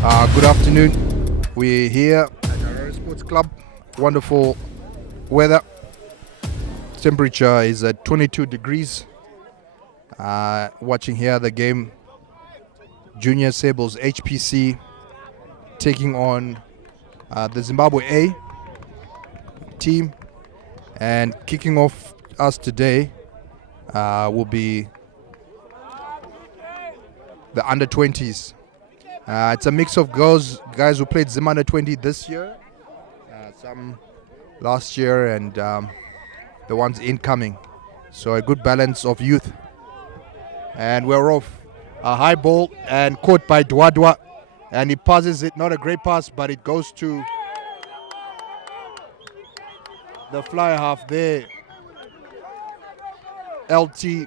Good afternoon. We're here at Harare Sports Club. Wonderful weather. Temperature is at 22 degrees. Watching here the game. Junior Sables HPC taking on the Zimbabwe A team. And kicking off us today will be the under-20s. It's a mix of guys who played Zim under-20 this year, some last year, and the ones incoming. So a good balance of youth. And we're off. A high ball and caught by Dwadwa. And he passes it, not a great pass, but it goes to the fly half there. LT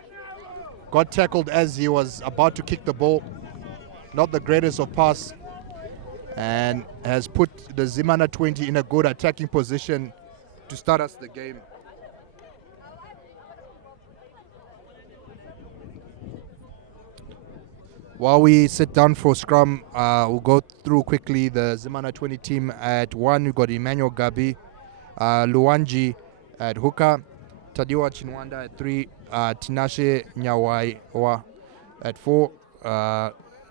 got tackled as he was about to kick the ball. Not the greatest of pass, and has put the Zim under-20 in a good attacking position to start us the game. While we sit down for scrum, we'll go through quickly the Zim under-20 team. At 1, we've got Emmanuel Gabi, Luwanji at hooker, Tadiwa Chinwanda at 3, Tinashe Nyawaiwa at 4,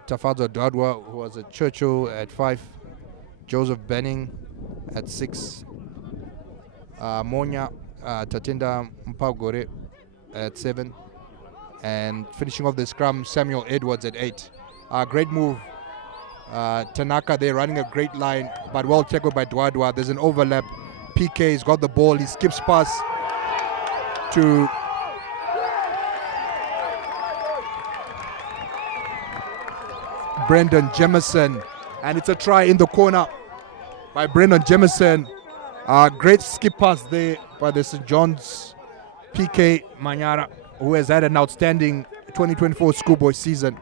Tafazo Dwadwa, who was at Churchill, at 5, Joseph Benning at 6, Monya Tatinda Mpagore at 7, and finishing off the scrum, Samuel Edwards at 8. Great move. Tanaka there running a great line, but well tackled by Dwadwa. There's an overlap. PK's got the ball. He skips pass to Brendan Jemison, and it's a try in the corner by Brendan Jemison. Great skip pass there by the St. John's PK Manyara, who has had an outstanding 2024 schoolboy season.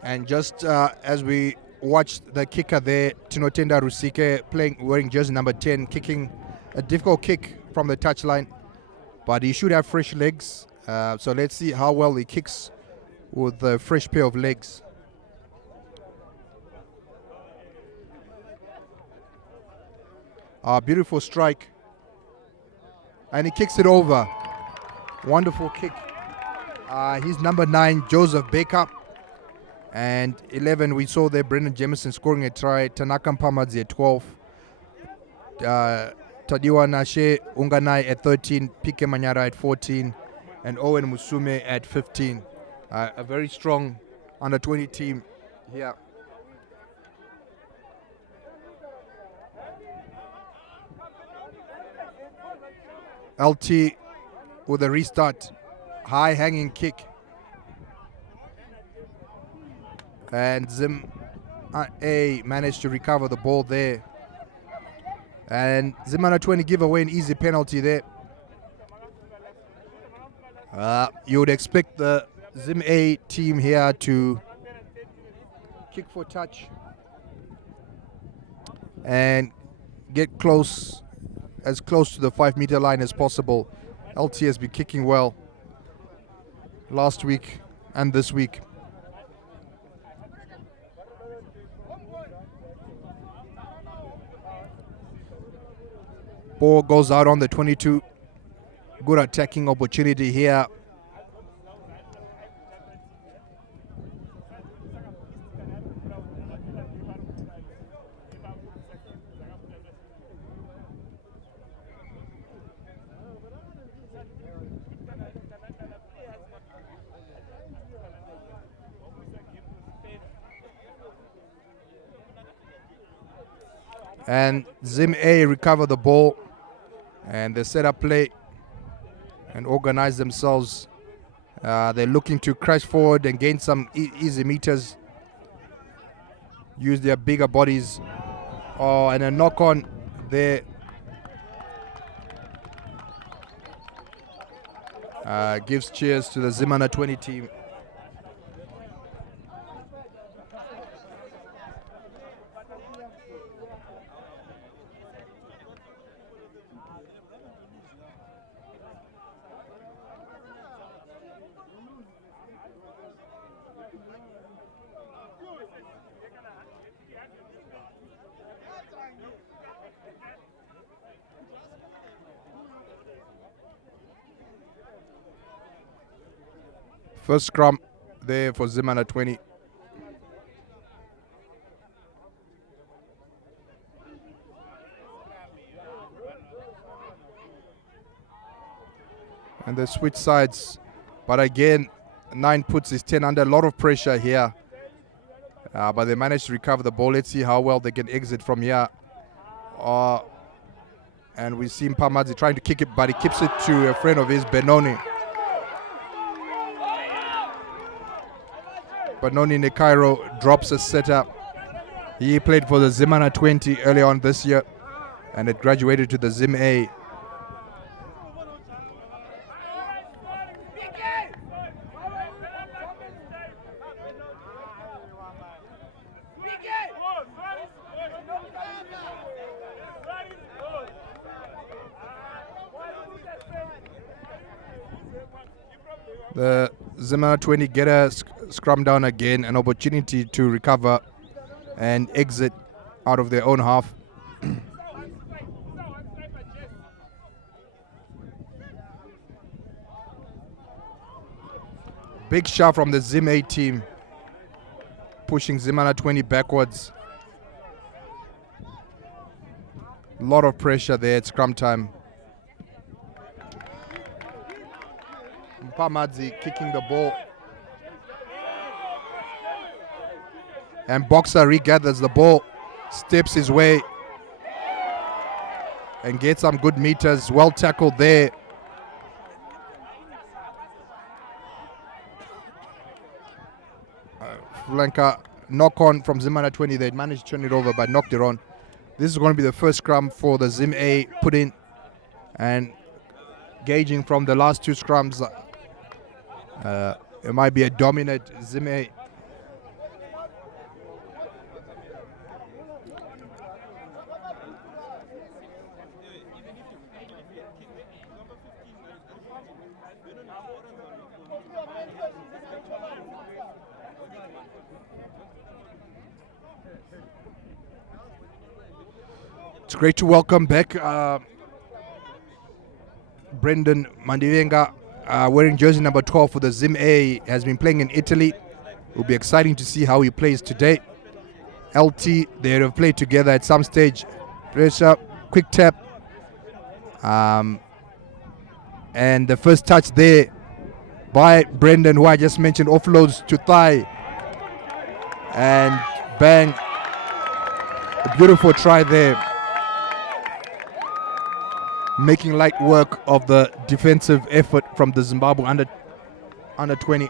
And just as we watched the kicker there, Tinotenda Rusike wearing jersey number 10, kicking a difficult kick from the touchline, but he should have fresh legs. So let's see how well he kicks with a fresh pair of legs. Beautiful strike, and he kicks it over. Wonderful kick. He's number 9, Joseph Baker. And 11, we saw there Brendan Jemison scoring a try. Tanaka Mpamadzi at 12. Tadiwa Nashe Unganai at 13. Pike Manyara at 14. And Owen Musume at 15. A very strong under-20 team here. LT with a restart. High hanging kick. And Zim A managed to recover the ball there. And Zim under-20 give away an easy penalty there. You would expect the Zim A team here to kick for touch and get as close to the 5-meter line as possible. LT has been kicking well last week and this week. Ball goes out on the 22. Good attacking opportunity here. And Zim A recover the ball. And they set up play and organize themselves. They're looking to crash forward and gain some easy meters. Use their bigger bodies. Oh, and a knock on there gives cheers to the Zim under 20 team. First scrum there for Zim under 20. And they switch sides. But again, 9 puts his 10 under a lot of pressure here. But they managed to recover the ball. Let's see how well they can exit from here. And we see Mpamadzi trying to kick it, but he keeps it to a friend of his, Benoni. Benoni Nekairo drops a setup. He played for the Zim under 20 early on this year and had graduated to the Zim A. The Zim under 20 get a scrum down again, an opportunity to recover and exit out of their own half. Big shot from the Zim A team, pushing Zim under 20 backwards. A lot of pressure there at scrum time. Mpamadzi kicking the ball. And Boxer regathers the ball, steps his way, and gets some good meters. Well tackled there. Flanker knock on from Zim under 20. They'd managed to turn it over, but knocked it on. This is going to be the first scrum for the Zim A put in. And gauging from the last 2 scrums, it might be a dominant Zim A. It's great to welcome back Brendan Mandivenga, wearing jersey number 12 for the Zim A, has been playing in Italy. It will be exciting to see how he plays today. LT, they have played together at some stage. Pressure, quick tap. And the first touch there by Brendan, who I just mentioned, offloads to thigh. And bang. A beautiful try there. Making light work of the defensive effort from the Zimbabwe under 20.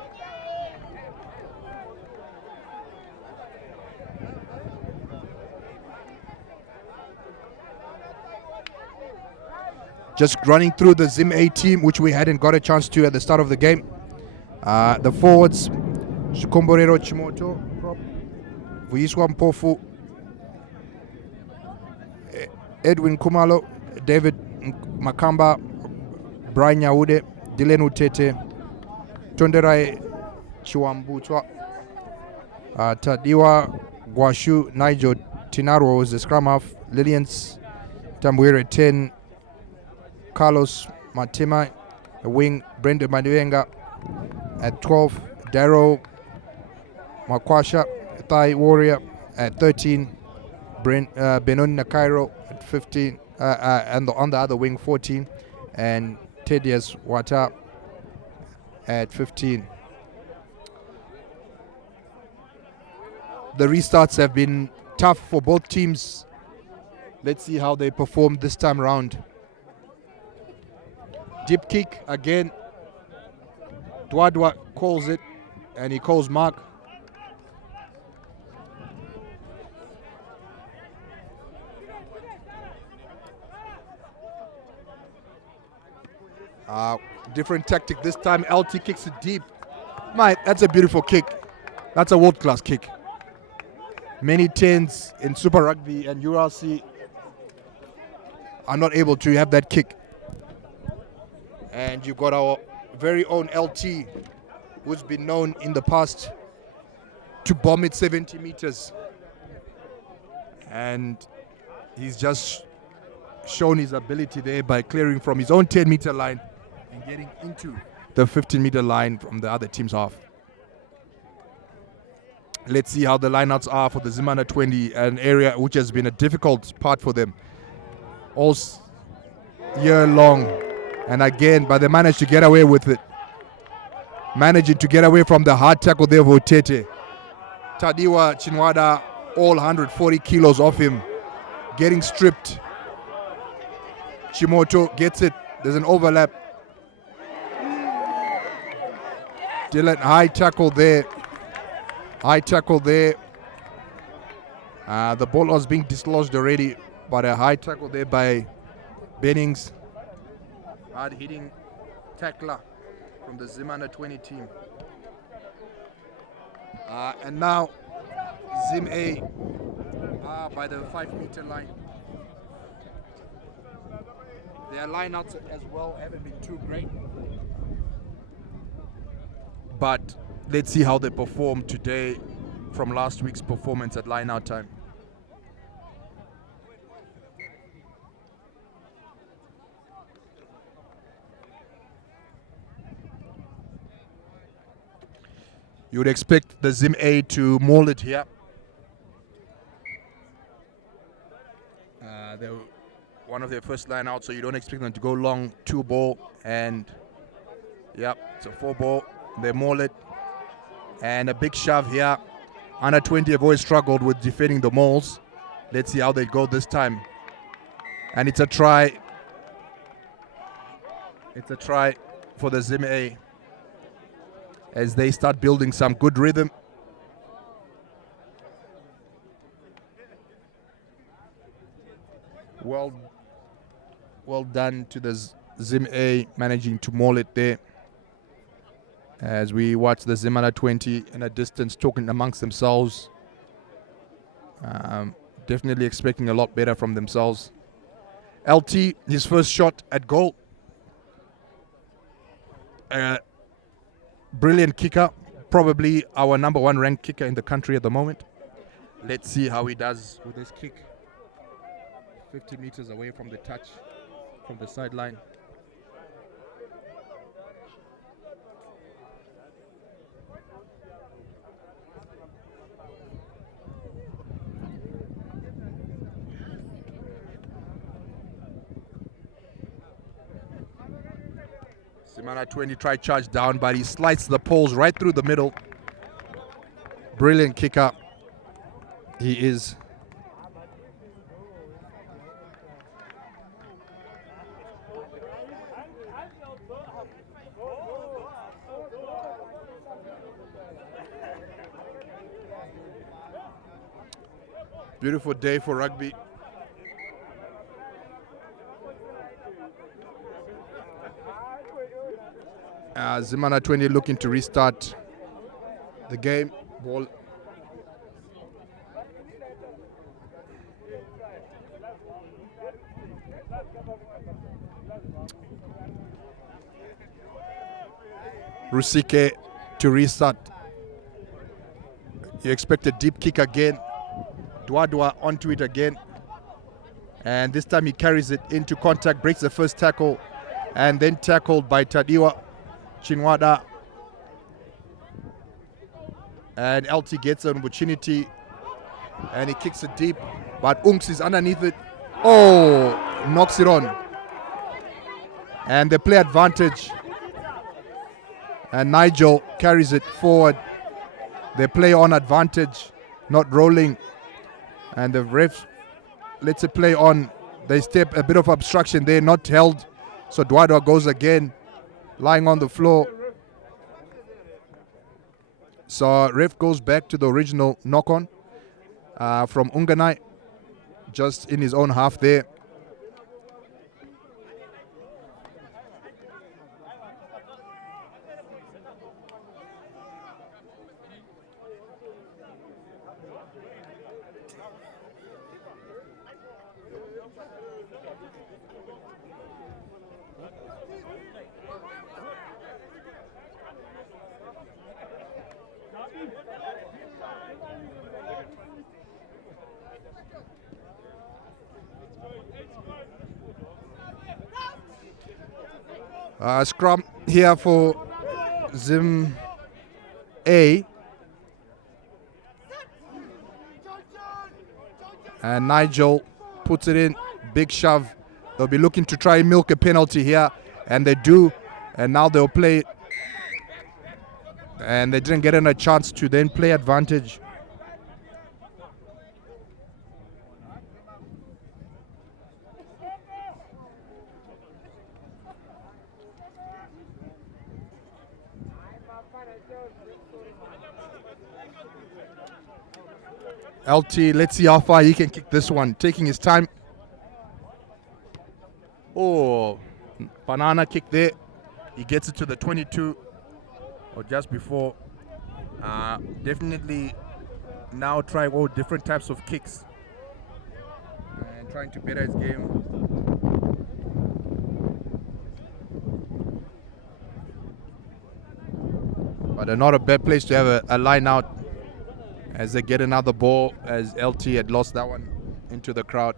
Just running through the Zim A team, which we hadn't got a chance to at the start of the game. The forwards, Shikomborero Chimoto, Vuyiswa Mpofu, Edwin Kumalo, David Makamba, Brian Nyaude, Dylan Utete, Tonderai Chiwambutwa, Tadiwa Gwashu, Nigel Tinaro was the scrum half, Lillians Tambwere 10, Carlos Matima, the wing, Brendan Maduenga at 12, Darrow Makwasha, Thai Warrior at 13, Benoni Nakairo at 15, and on the other wing 14, and Tedias Wata at 15. The restarts have been tough for both teams. Let's see how they perform this time around. Deep kick again. Dwadwa calls it, and he calls mark. Different tactic this time. LT kicks it deep. Mate, that's a beautiful kick. That's a world-class kick. Many 10s in Super Rugby and URC are not able to have that kick. And you've got our very own LT, who's been known in the past to bomb it 70 meters. And he's just shown his ability there by clearing from his own 10-meter line and getting into the 15-meter line from the other team's half. Let's see how the lineouts are for the Zimbabwe 20, an area which has been a difficult part for them all year long. And again, but they managed to get away with it. Managing to get away from the hard tackle there for Tete. Tadiwa Chinwada, all 140 kilos off him, getting stripped. Chimoto gets it. There's an overlap. Dylan, high tackle there. High tackle there. The ball was being dislodged already, but a high tackle there by Bennings. Hard hitting tackler from the Zimbabwe 20 team. And now Zim A by the 5-meter line. Their lineouts as well haven't been too great. But let's see how they perform today from last week's performance at lineout time. You would expect the Zim A to maul it here. They're one of their first line out, so you don't expect them to go long 2-ball. And yep, it's a 4-ball. They maul it. And a big shove here. Under 20 have always struggled with defending the mauls. Let's see how they go this time. And it's a try. It's a try for the Zim A as they start building some good rhythm. Well done to the Zim A managing to maul it there. As we watch the Zimbabwe 20 in a distance talking amongst themselves. Definitely expecting a lot better from themselves. LT, his first shot at goal. Brilliant kicker. Probably our number 1 ranked kicker in the country at the moment. Let's see how he does with this kick. 50 meters away from the touch, from the sideline. Zimbabwe 20 try charge down, but he slides the poles right through the middle. Brilliant kicker. He is. Beautiful day for rugby. Zimbabwe 20 looking to restart the game. Ball. Rusike to restart. You expect a deep kick again. Dwadwa onto it again. And this time he carries it into contact, breaks the first tackle, and then tackled by Tadiwa Chinwada. And LT gets an opportunity, and he kicks it deep, but Unks is underneath it. Oh, knocks it on. And they play advantage. And Nigel carries it forward. They play on advantage, not rolling. And the refs lets it play on. They step a bit of obstruction there, not held. So Dwadwa goes again, lying on the floor. So ref goes back to the original knock-on from Unganai, just in his own half there. Scrum here for Zim A. And Nigel puts it in. Big shove. They'll be looking to try and milk a penalty here. And they do. And now they'll play. And they didn't get in a chance to then play advantage. LT, let's see how far he can kick this one. Taking his time. Oh, banana kick there. He gets it to the 22 or just before. Definitely now trying all different types of kicks and trying to better his game. But not a bad place to have a line out as they get another ball, as LT had lost that one into the crowd.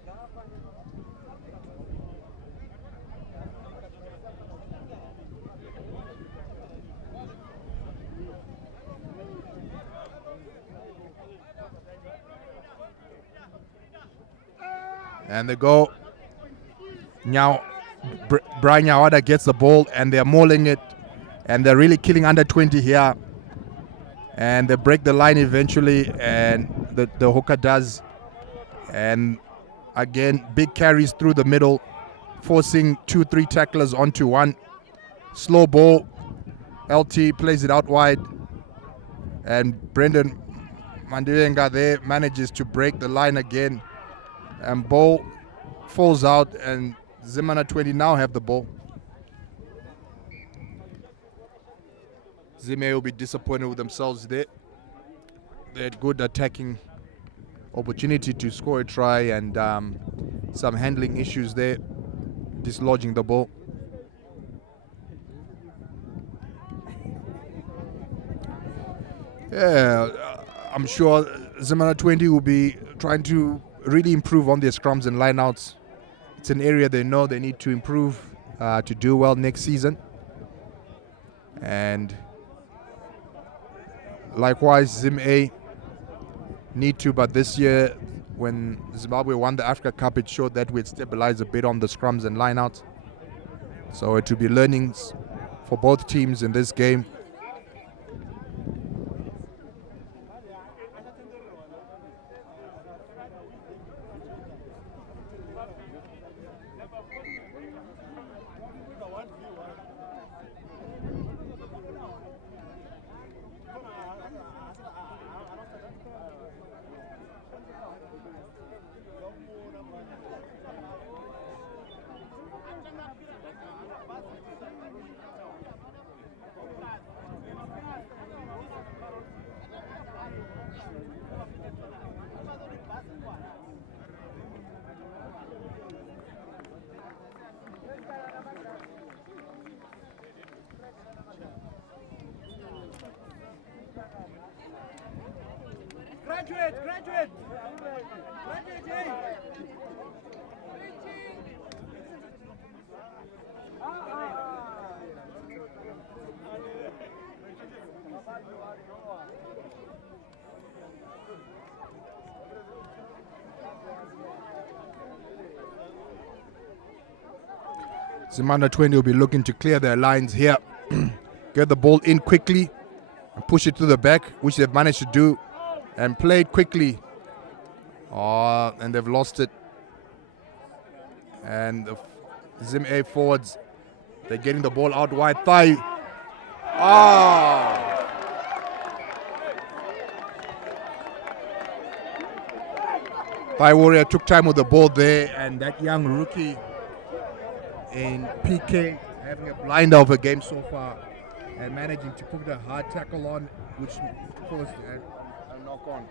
And they go. Now, Brian Nyawada gets the ball and they're mauling it. And they're really killing under 20 here. And they break the line eventually, and the hooker does. And again, big carries through the middle, forcing 2-3 tacklers onto one. Slow ball. LT plays it out wide. And Brendan Mandirenga there manages to break the line again. And ball falls out, and Zimana 20 now have the ball. Zime will be disappointed with themselves there. They had good attacking opportunity to score a try, and some handling issues there, dislodging the ball. Yeah, I'm sure Zimana 20 will be trying to really improve on their scrums and lineouts. It's an area they know they need to improve to do well next season. And likewise, Zim A need to, but this year when Zimbabwe won the Africa Cup, it showed that we'd stabilized a bit on the scrums and lineouts. So it will be learnings for both teams in this game. Graduate. Zimana 20 will be looking to clear their lines here. Get the ball in quickly and push it to the back, which they've managed to do, and play it quickly. And they've lost it. And the Zim A forwards, they're getting the ball out wide. Thigh. Thigh Warrior took time with the ball there, and that young rookie in PK having a blinder of a game so far and managing to put a hard tackle on, which caused a knock on.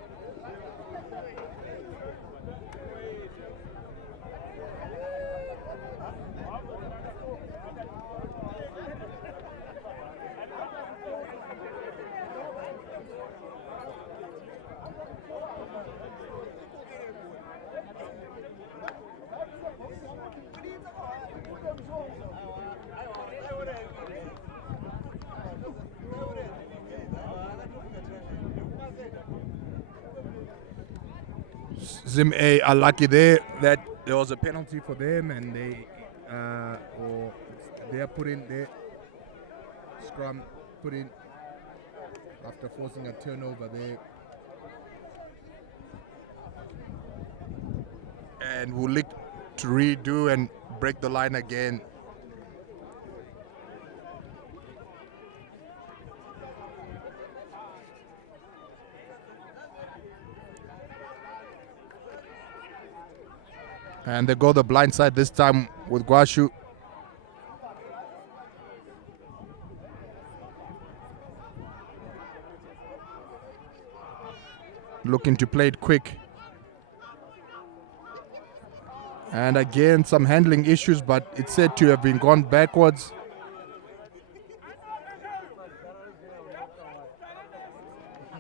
Zim A are lucky there that there was a penalty for them, and they are put in there. Scrum put in after forcing a turnover there, and we'll look to redo and break the line again. And they go the blind side this time with Guashu. Looking to play it quick. And again, some handling issues, but it's said to have been gone backwards.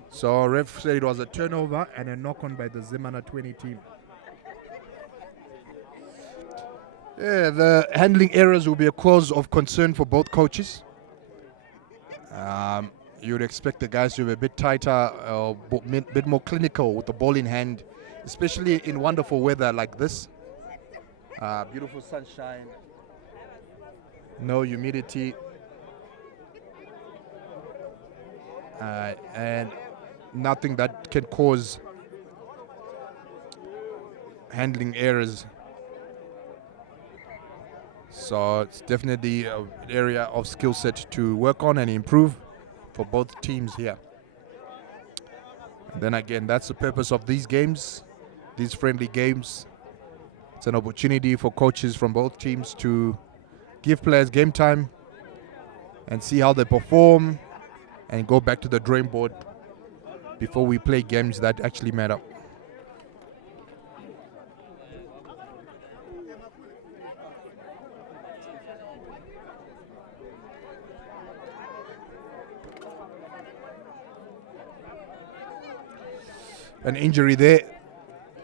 So ref said it was a turnover and a knock-on by the Zim under 20 team. Yeah, the handling errors will be a cause of concern for both coaches. You'd expect the guys to be a bit tighter, a bit more clinical with the ball in hand, especially in wonderful weather like this. Beautiful sunshine, no humidity, and nothing that can cause handling errors. So it's definitely an area of skill set to work on and improve for both teams here. And then again, that's the purpose of these games, these friendly games. It's an opportunity for coaches from both teams to give players game time and see how they perform and go back to the drawing board before we play games that actually matter. An injury there,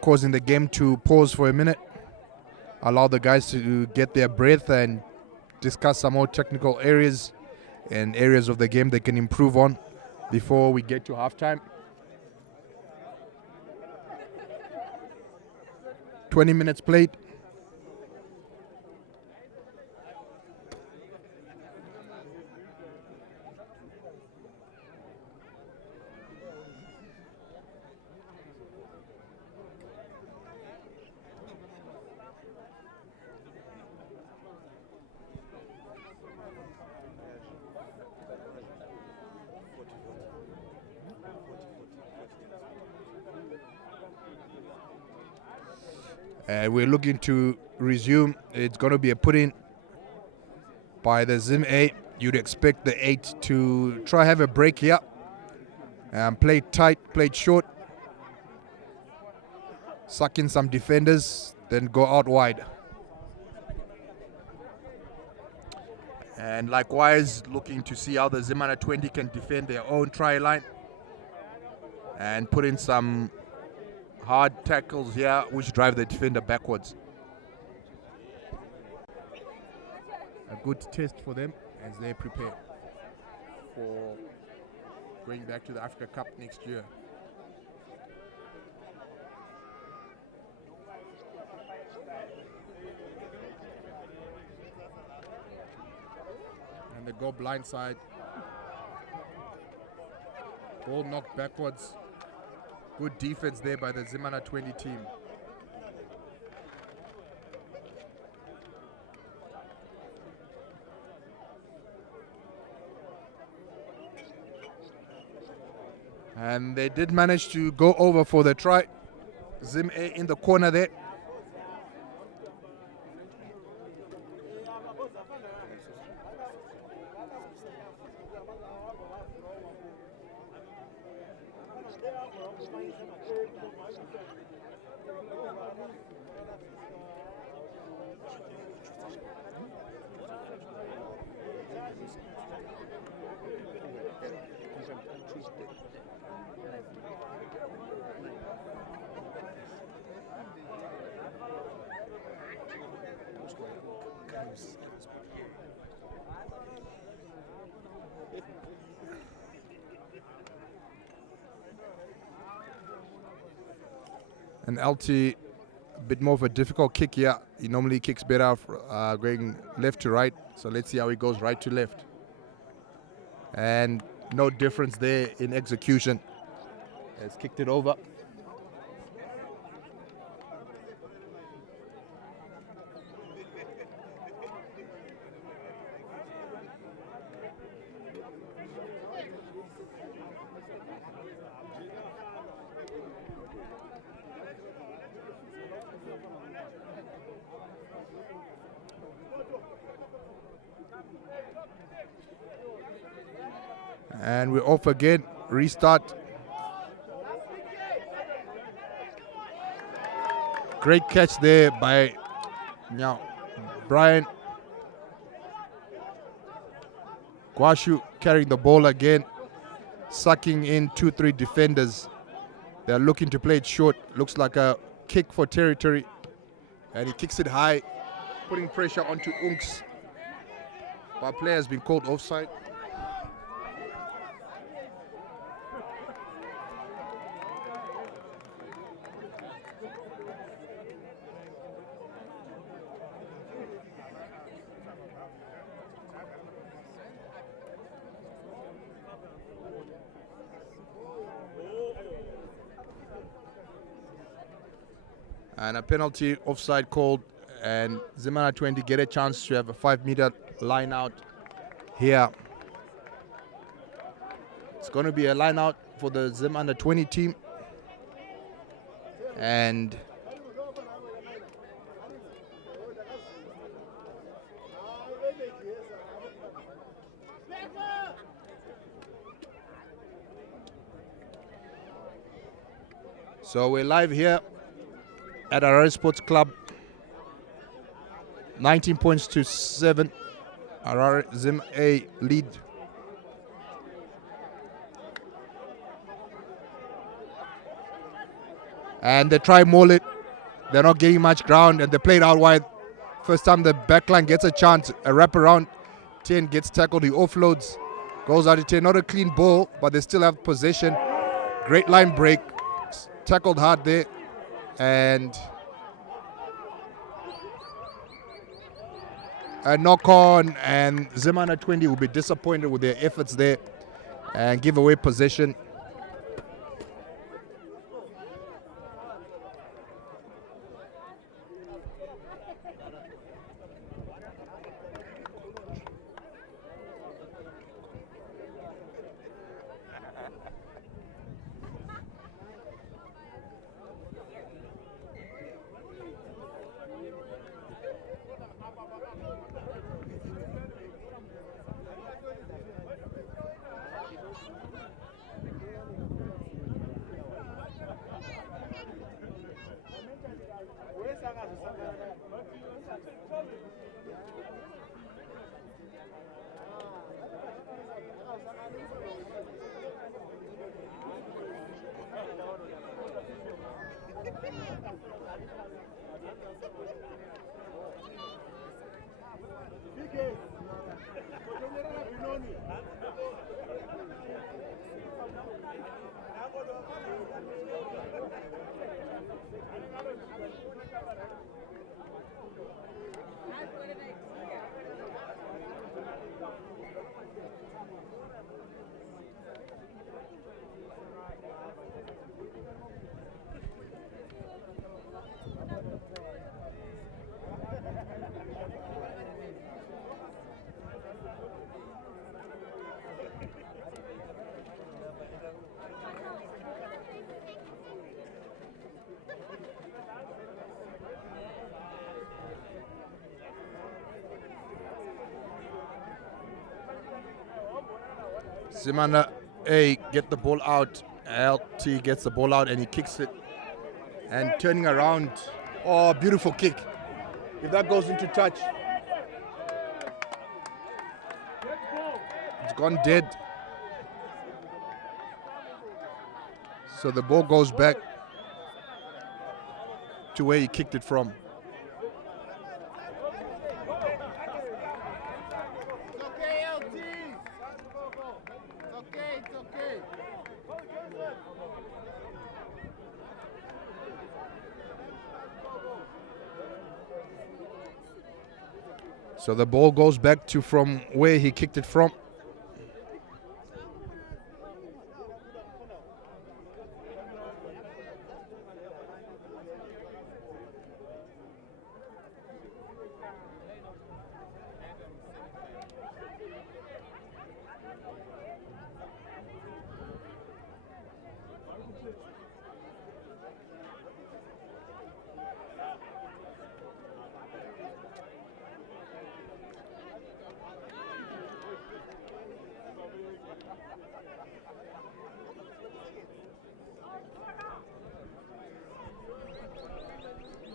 causing the game to pause for a minute. Allow the guys to get their breath and discuss some more technical areas and areas of the game they can improve on before we get to halftime. 20 minutes played. We're looking to resume. It's going to be a put-in by the Zim 8. You'd expect the 8 to try have a break here. Play tight, play short. Suck in some defenders, then go out wide. And likewise, looking to see how the Zim under 20 can defend their own try line. And put in some hard tackles here, which drive the defender backwards. A good test for them as they prepare for going back to the Africa Cup next year. And they go blindside. Ball knocked backwards. Good defense there by the Zimana 20 team. And they did manage to go over for the try. Zim A in the corner there. And LT, a bit more of a difficult kick here. He normally kicks better going left to right. So let's see how he goes right to left. And no difference there in execution. Has kicked it over. And we're off again. Restart. Great catch there by Brian. Guashu carrying the ball again, sucking in 2-3 defenders. They're looking to play it short. Looks like a kick for territory. And he kicks it high, putting pressure onto Unks. Our player has been called offside. And a penalty offside called, and Zimbabwe 20 get a chance to have a 5-meter line out here. It's going to be a line out for the Zimbabwe 20 team. And so we're live here at Harare Sports Club. 19 points to 7. Harare Zim A lead. And they try maul it. They're not getting much ground, and they play it out wide. First time the backline gets a chance, a wraparound. 10 gets tackled, he offloads. Goes out to 10. Not a clean ball, but they still have possession. Great line break. Tackled hard there. And a knock on, and Zimbabwe 20 will be disappointed with their efforts there and give away possession. Simana A get the ball out LT gets the ball out and he kicks it. And turning around. Oh, beautiful kick. If that goes into touch. It's gone dead. So the ball goes back to where he kicked it from. So the ball goes back to from where he kicked it from.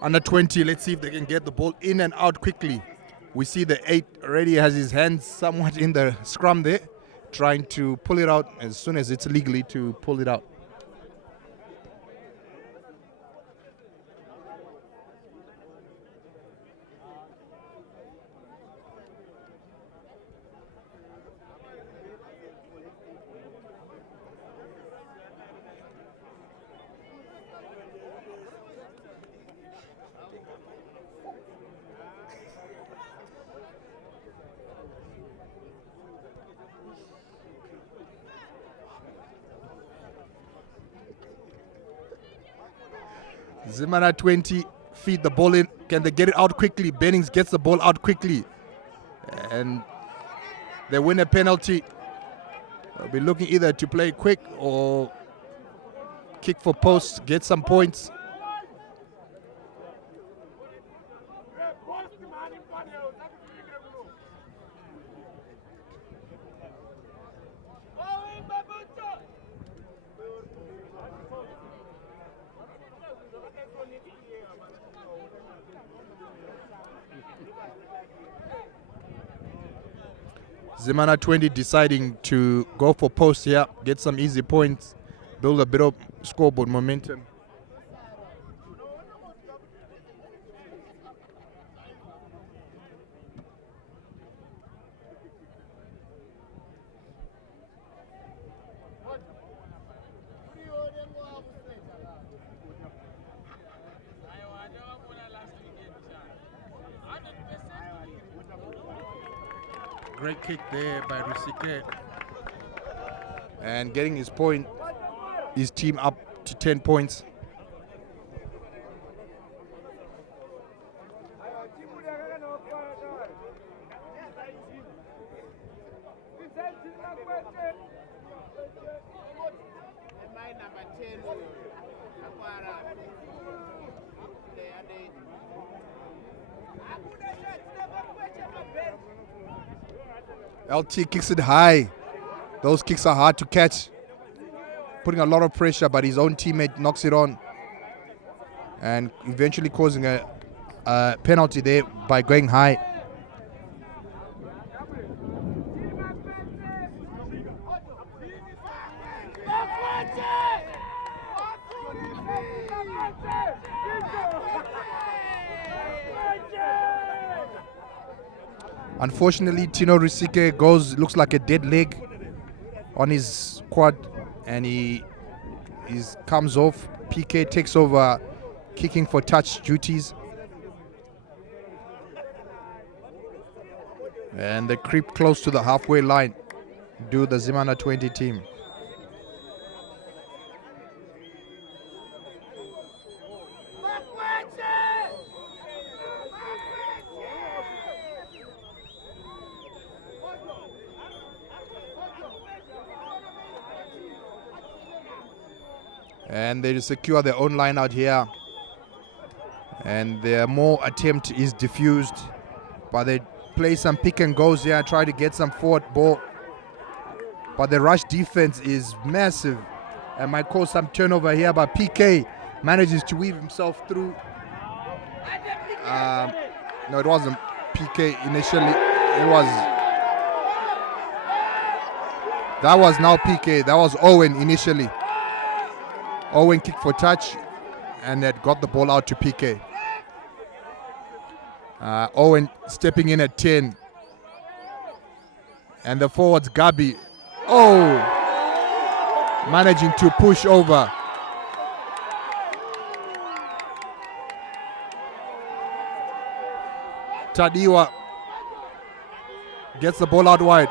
Under 20, let's see if they can get the ball in and out quickly. We see the 8 already has his hands somewhat in the scrum there, trying to pull it out as soon as it's legally to pull it out. Zimana 20, feed the ball in. Can they get it out quickly? Bennings gets the ball out quickly. And they win a penalty. They'll be looking either to play quick or kick for posts, get some points. Zimana 20 deciding to go for post here, get some easy points, build a bit of scoreboard momentum. Great kick there by Rusike. And getting his point, his team up to 10 points. LT kicks it high. Those kicks are hard to catch. Putting a lot of pressure, but his own teammate knocks it on. And eventually causing a penalty there by going high. Unfortunately, Tino Rusike looks like a dead leg on his quad, and he comes off. PK takes over kicking for touch duties. And they creep close to the halfway line, do the Zimana 20 team. And they secure their own line out here. And their more attempt is diffused. But they play some pick and goes here, try to get some forward ball. But the rush defense is massive and might cause some turnover here, but PK manages to weave himself through. No, it wasn't PK initially. That was now PK. That was Owen initially. Owen kicked for touch and had got the ball out to PK. Owen stepping in at 10. And the forwards, Gabi. Oh! Managing to push over. Tadiwa gets the ball out wide.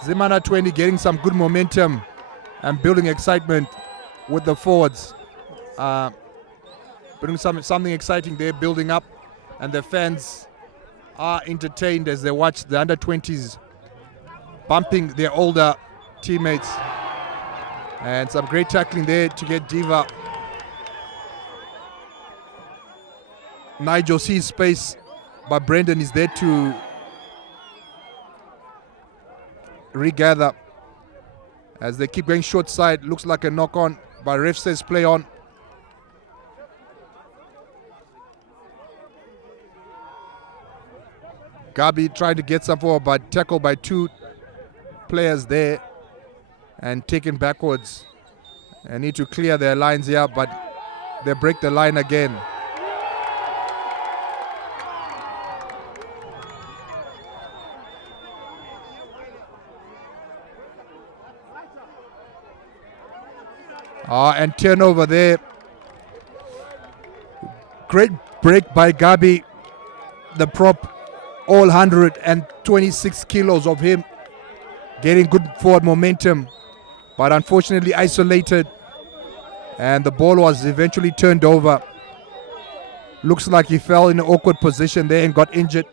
Zimana 20 getting some good momentum and building excitement with the forwards. Putting something exciting there, building up, and the fans are entertained as they watch the under-20s bumping their older teammates. And some great tackling there to get Diva. Nigel sees space, but Brendan is there to regather as they keep going short side. Looks like a knock on, but ref says play on. Gabi trying to get some forward, but tackled by two players there and taken backwards. They need to clear their lines here, but they break the line again. And turnover there. Great break by Gabi, the prop, all 126 kilos of him, getting good forward momentum, but unfortunately isolated, and the ball was eventually turned over. Looks like he fell in an awkward position there and got injured.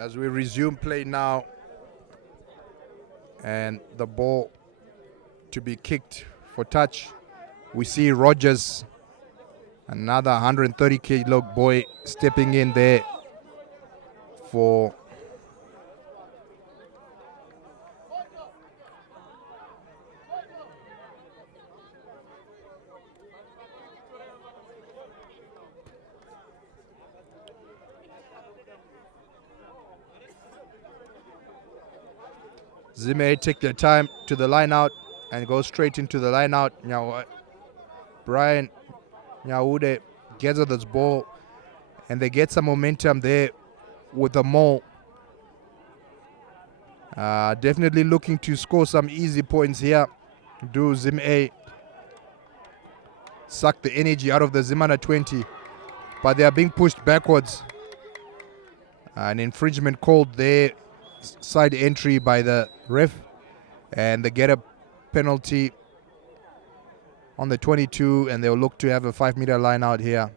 As we resume play now, and the ball to be kicked for touch, we see Rogers, another 130 kilo boy, stepping in there for Zime. Take their time to the line out and go straight into the line out. Now, Brian Nyaude gets this ball and they get some momentum there with the maul. Definitely looking to score some easy points here. do Zim A suck the energy out of the Zim under 20, but they are being pushed backwards. An infringement called their side entry by the ref, and they get a penalty on the 22, and they'll look to have a 5-meter line out here.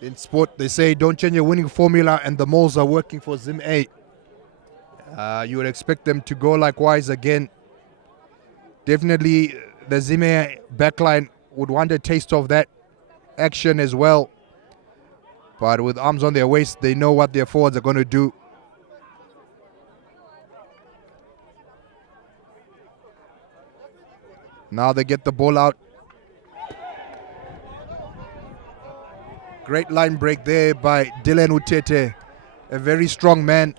In sport, they say don't change your winning formula, and the Moles are working for Zim A. You would expect them to go likewise again. Definitely the Zim A backline would want a taste of that action as well. But with arms on their waist, they know what their forwards are going to do. Now they get the ball out. Great line break there by Dylan Utete. A very strong man.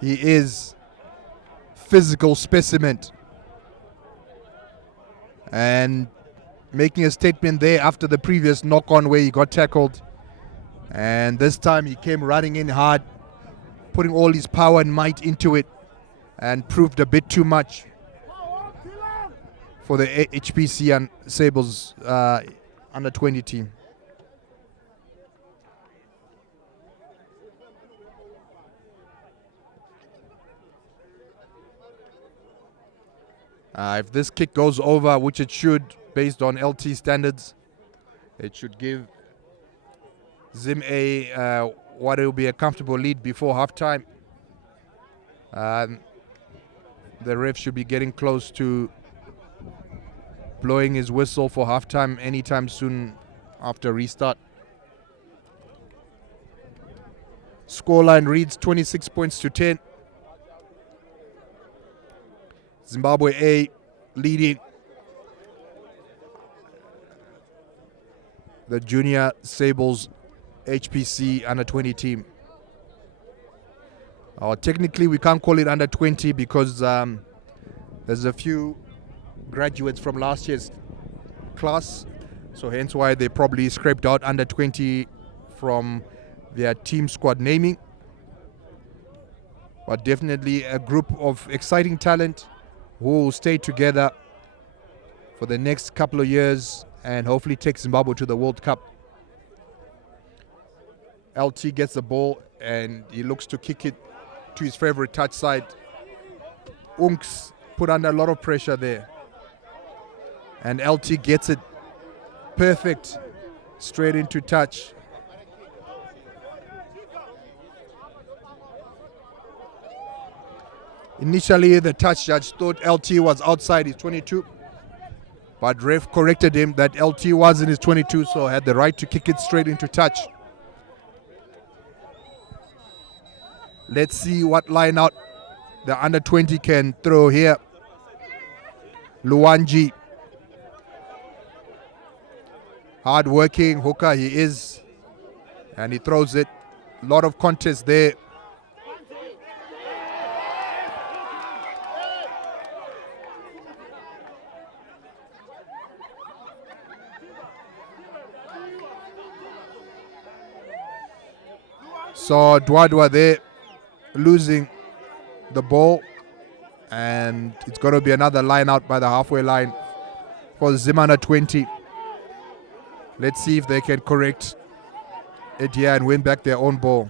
He is physical specimen. And making a statement there after the previous knock-on where he got tackled. And this time he came running in hard, putting all his power and might into it, and proved a bit too much for the HPC and Sables under 20 team. If this kick goes over, which it should, based on LT standards, it should give Zim A what will be a comfortable lead before halftime. The ref should be getting close to blowing his whistle for halftime anytime soon after restart. Scoreline reads 26 points to 10. Zimbabwe A leading the junior Sables HPC under 20 team. Technically we can't call it under 20 because there's a few graduates from last year's class, so hence why they probably scraped out under 20 from their team squad naming. But definitely a group of exciting talent who will stay together for the next couple of years and hopefully take Zimbabwe to the World Cup. LT gets the ball and he looks to kick it to his favorite touch side. Unks put under a lot of pressure there. And LT gets it perfect, straight into touch. Initially, the touch judge thought LT was outside his 22, but ref corrected him that LT was in his 22, so had the right to kick it straight into touch. Let's see what line out the under 20 can throw here. Luwanji, hard-working hooker he is, and he throws it. A lot of contest there. So Dwadwa there losing the ball, and it's going to be another line out by the halfway line for Zimana 20. Let's see if they can correct it here and win back their own ball.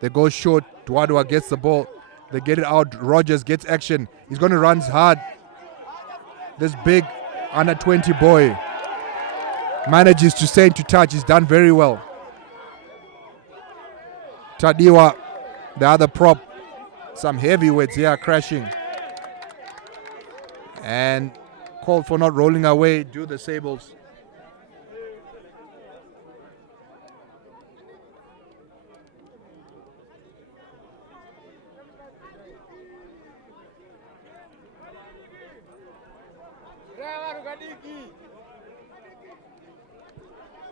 They go short. Dwadwa gets the ball. They get it out. Rogers gets action. He's going to run hard. This big under 20 boy manages to stay into touch. He's done very well. Tadiwa, the other prop, some heavyweights here crashing. And called for not rolling away, do the Sables.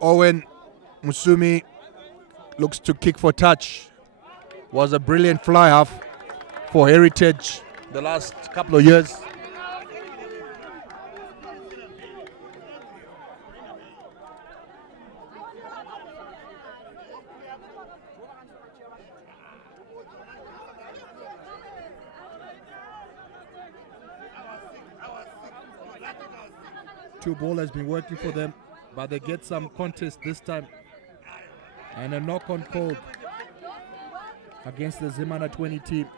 Owen Musumi looks to kick for touch. Was a brilliant fly half for Heritage the last couple of years. Two ball has been working for them, but they get some contest this time. And a knock-on called against the Zim under 20 team.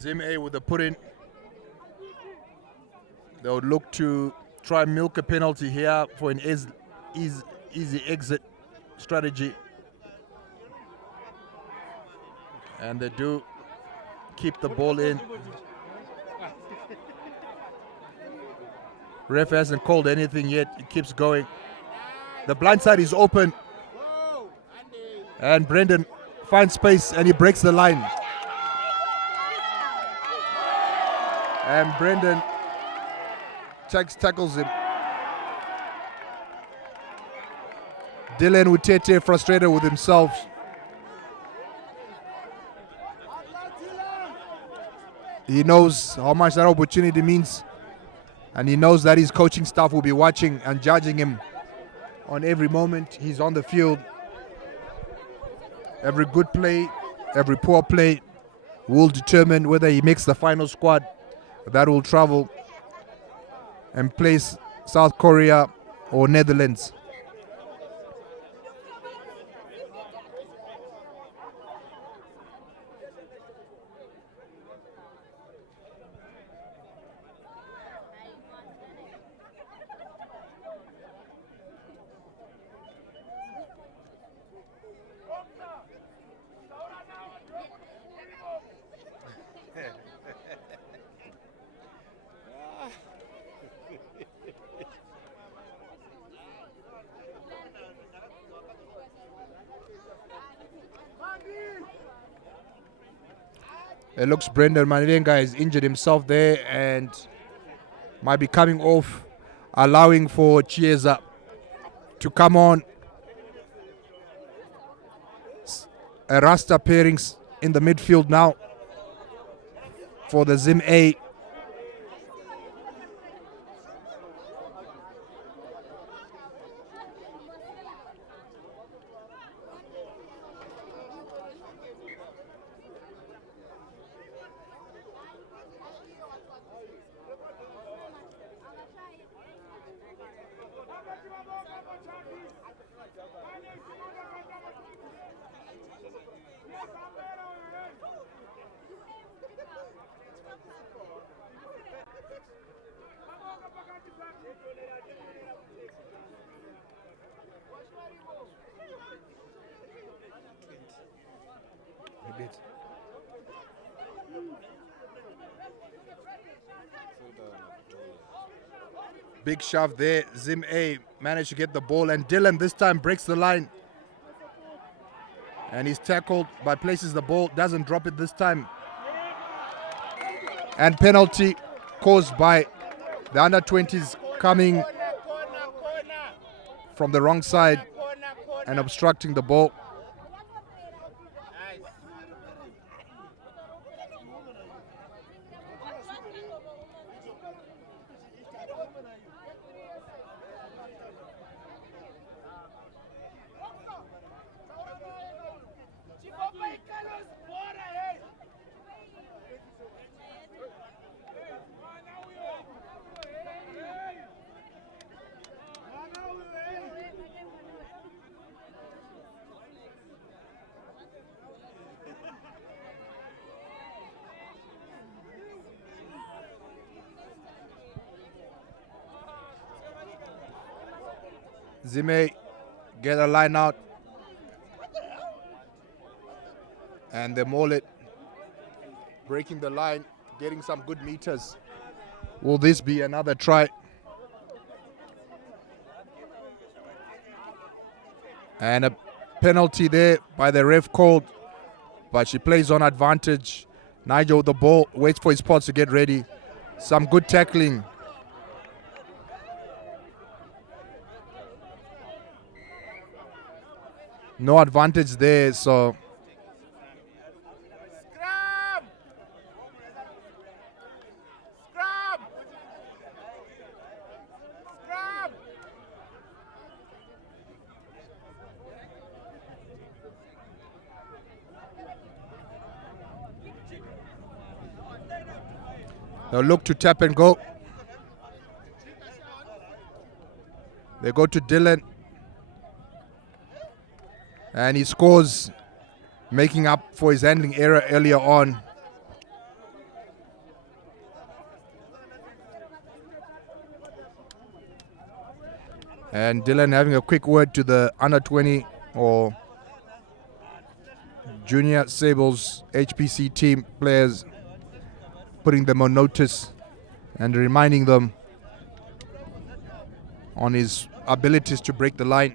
Zim A with the put in. They would look to try and milk a penalty here for an easy exit strategy. And they do keep the ball in. Ref hasn't called anything yet. It keeps going. The blind side is open. And Brendan finds space and he breaks the line. And Brendan tackles him. Dylan Utete frustrated with himself. He knows how much that opportunity means. And he knows that his coaching staff will be watching and judging him on every moment he's on the field. Every good play, every poor play will determine whether he makes the final squad that will travel and place South Korea or Netherlands. It looks Brendan Malenga has injured himself there and might be coming off, allowing for Chiesa to come on. A Rasta pairings in the midfield now for the Zim A. Big shove there. Zim A managed to get the ball, and Dylan this time breaks the line. And he's tackled, but places the ball, doesn't drop it this time. And penalty caused by the under-20s coming from the wrong side and obstructing the ball. Zime get a line out, and they maul it, breaking the line, getting some good meters. Will this be another try? And a penalty there by the ref called, but she plays on advantage. Nigel with the ball, waits for his spots to get ready. Some good tackling. No advantage there, so they'll look to tap and go. They go to Dylan. And he scores, making up for his handling error earlier on. And Dylan having a quick word to the under 20 or junior Sables HPC team players, putting them on notice and reminding them on his abilities to break the line.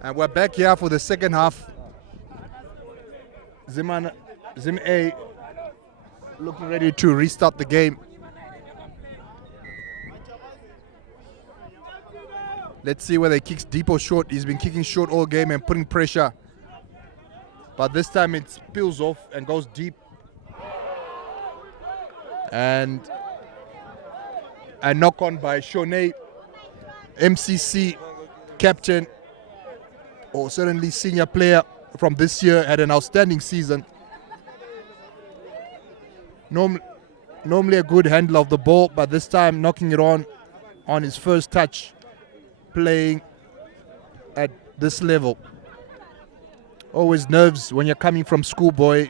And we're back here for the second half. Zim A looking ready to restart the game. Let's see whether he kicks deep or short. He's been kicking short all game and putting pressure. But this time it spills off and goes deep. And a knock on by Shoney, MCC captain, or certainly senior player from this year, had an outstanding season. Normally a good handler of the ball, but this time knocking it on his first touch, playing at this level. Always nerves when you're coming from schoolboy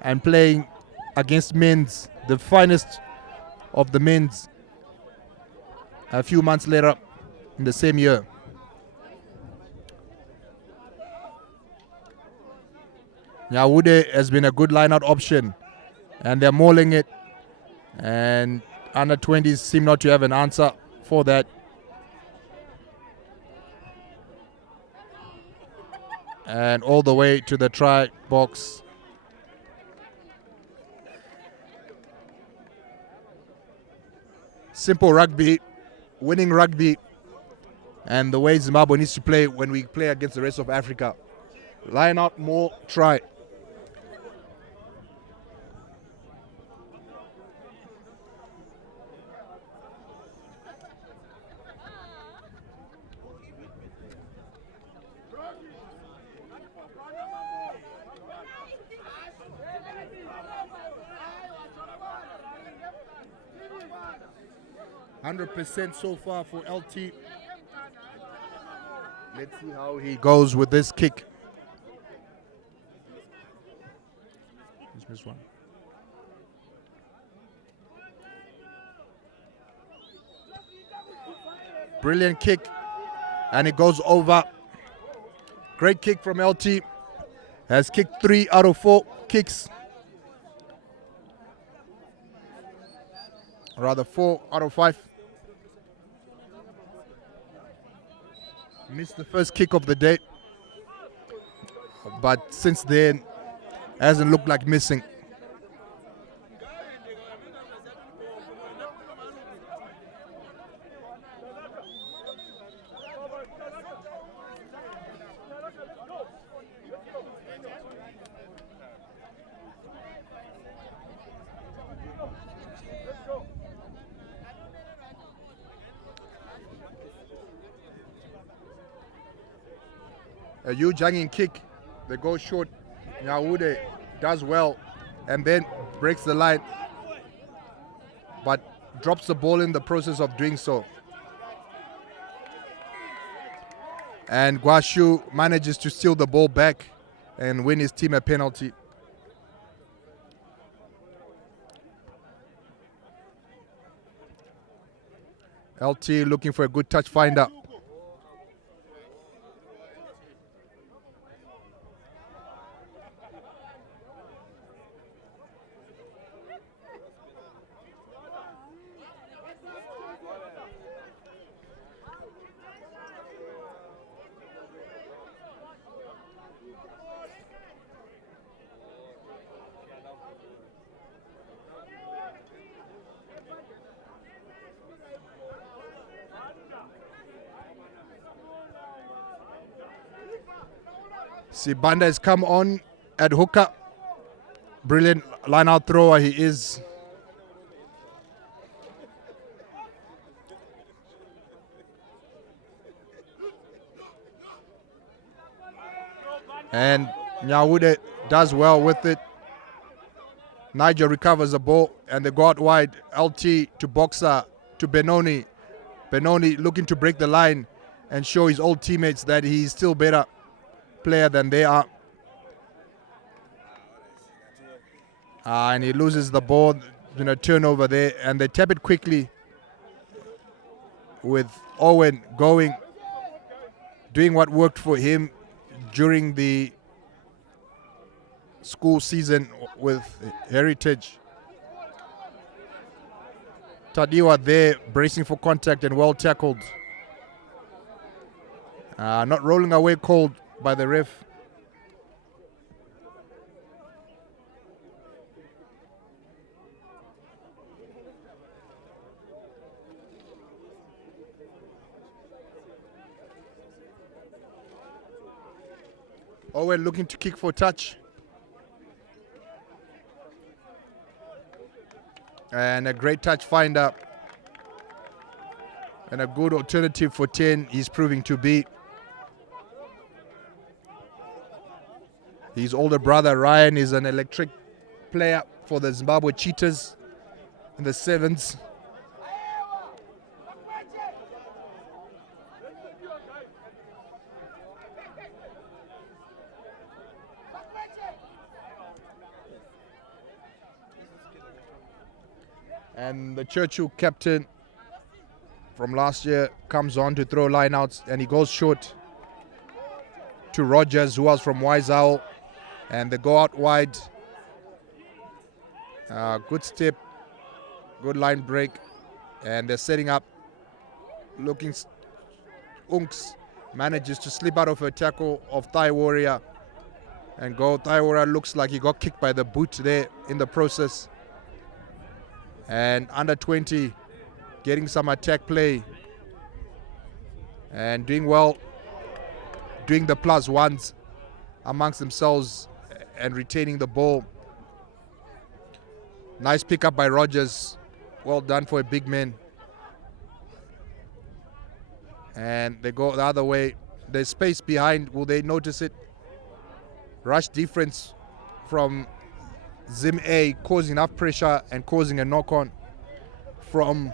and playing against men's, the finest of the men's, a few months later in the same year. Nyawude has been a good line-out option, and they're mauling it, and under 20s seem not to have an answer for that. And all the way to the try box. Simple rugby, winning rugby, and the way Zimbabwe needs to play when we play against the rest of Africa. Line out more, try. 100% so far for LT. Let's see how he goes with this kick. Just missed one. Brilliant kick, and it goes over. Great kick from LT. Has kicked 3 out of 4 kicks. Rather 4 out of 5. Missed the first kick of the day, but since then hasn't looked like missing. A huge hanging kick. They go short. Nyawude does well and then breaks the line, but drops the ball in the process of doing so. And Guashu manages to steal the ball back and win his team a penalty. LT looking for a good touch finder. Sibanda has come on at hooker. Brilliant line-out thrower he is. And Nyawude does well with it. Nigel recovers the ball and they go out wide. LT to Boxer to Benoni. Benoni looking to break the line and show his old teammates that he's still better player than they are. And he loses the ball, turnover there, and they tap it quickly with Owen doing what worked for him during the school season with Heritage. Tadiwa there, bracing for contact and well tackled. Not rolling away called by the ref. Owen looking to kick for touch. And a great touch finder. And a good alternative for 10 he's proving to be. His older brother Ryan is an electric player for the Zimbabwe Cheetahs in the sevens. And the Churchill captain from last year comes on to throw lineouts, and he goes short to Rogers, who was from Wise Owl, and they go out wide. Good step, good line break, and they're setting up. Unks manages to slip out of a tackle of Thai Warrior and go. Thai Warrior looks like he got kicked by the boot there in the process. And under 20 getting some attack play and doing well, doing the plus ones amongst themselves and retaining the ball. Nice pickup by Rogers. Well done for a big man. And they go the other way. There's space behind. Will they notice it? Rush difference from Zim A, causing enough pressure and causing a knock-on from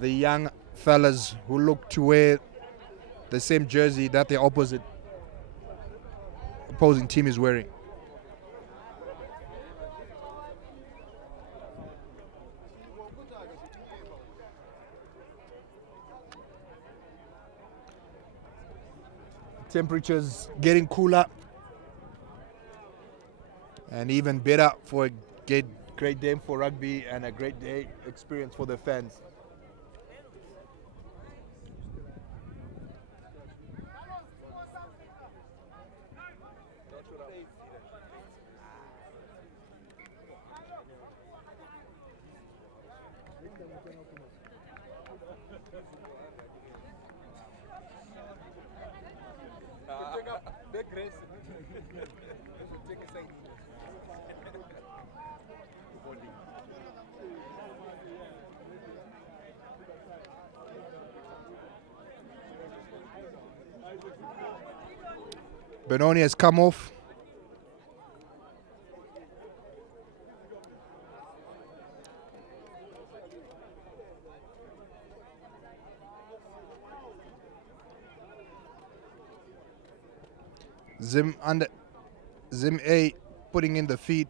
the young fellas who look to wear the same jersey that the opposing team is wearing. Temperatures getting cooler and even better for a great day for rugby and a great day experience for the fans. Benoni has come off. Zim A putting in the feed.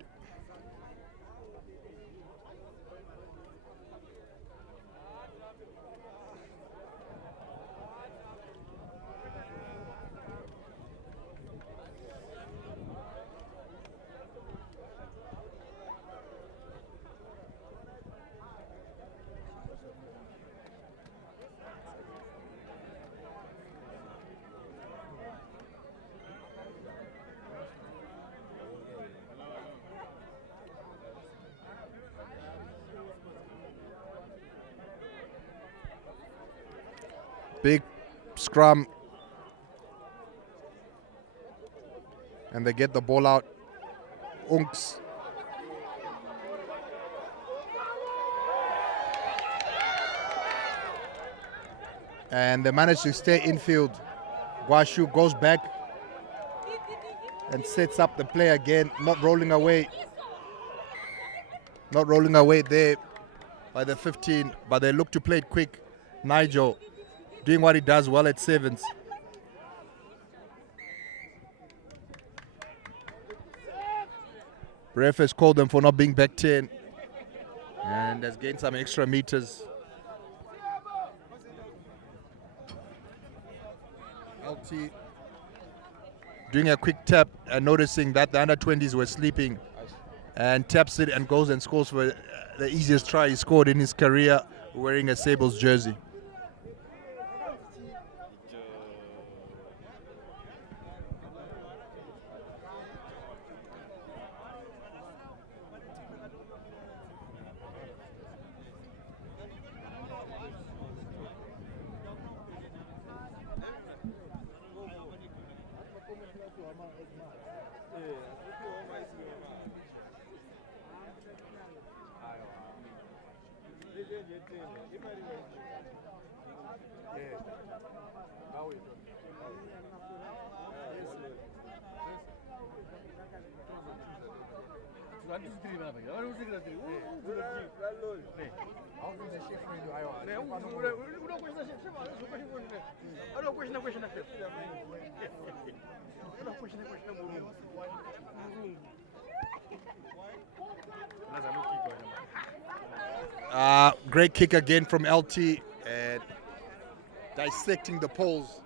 Big scrum. And they get the ball out. Unks. And they manage to stay infield. Guashu goes back and sets up the play again, not rolling away. Not rolling away there by the 15, but they look to play it quick. Nigel doing what he does well at sevens. Ref has called them for not being back 10 and has gained some extra meters. LT doing a quick tap and noticing that the under-20s were sleeping, and taps it and goes and scores for the easiest try he scored in his career wearing a Sables jersey. Great kick again from LT and dissecting the poles.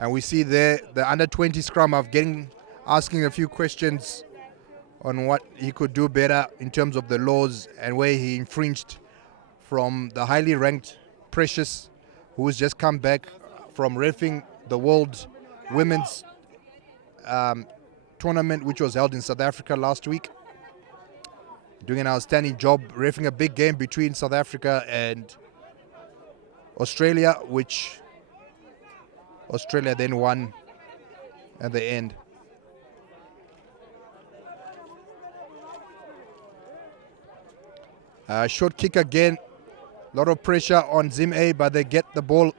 And we see there the under-20 scrum of asking a few questions on what he could do better in terms of the laws and where he infringed from the highly ranked Precious, who has just come back from reffing the World Women's Tournament, which was held in South Africa last week. Doing an outstanding job reffing a big game between South Africa and Australia, which Australia then won at the end. Short kick again. A lot of pressure on Zim A, but they get the ball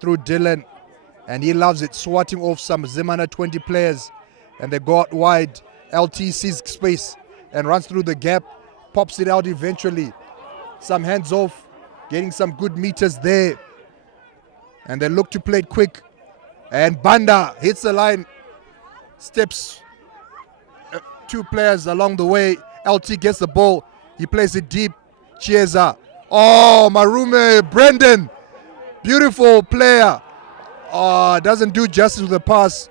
through Dylan. And he loves it, swatting off some Zim under 20 players. And they go out wide. LT sees space and runs through the gap. Pops it out eventually. Some hands off. Getting some good meters there. And they look to play it quick. And Banda hits the line, steps two players along the way. LT gets the ball. He plays it deep. Chiesa. Oh, Marume, Brendan. Beautiful player. Doesn't do justice with the pass.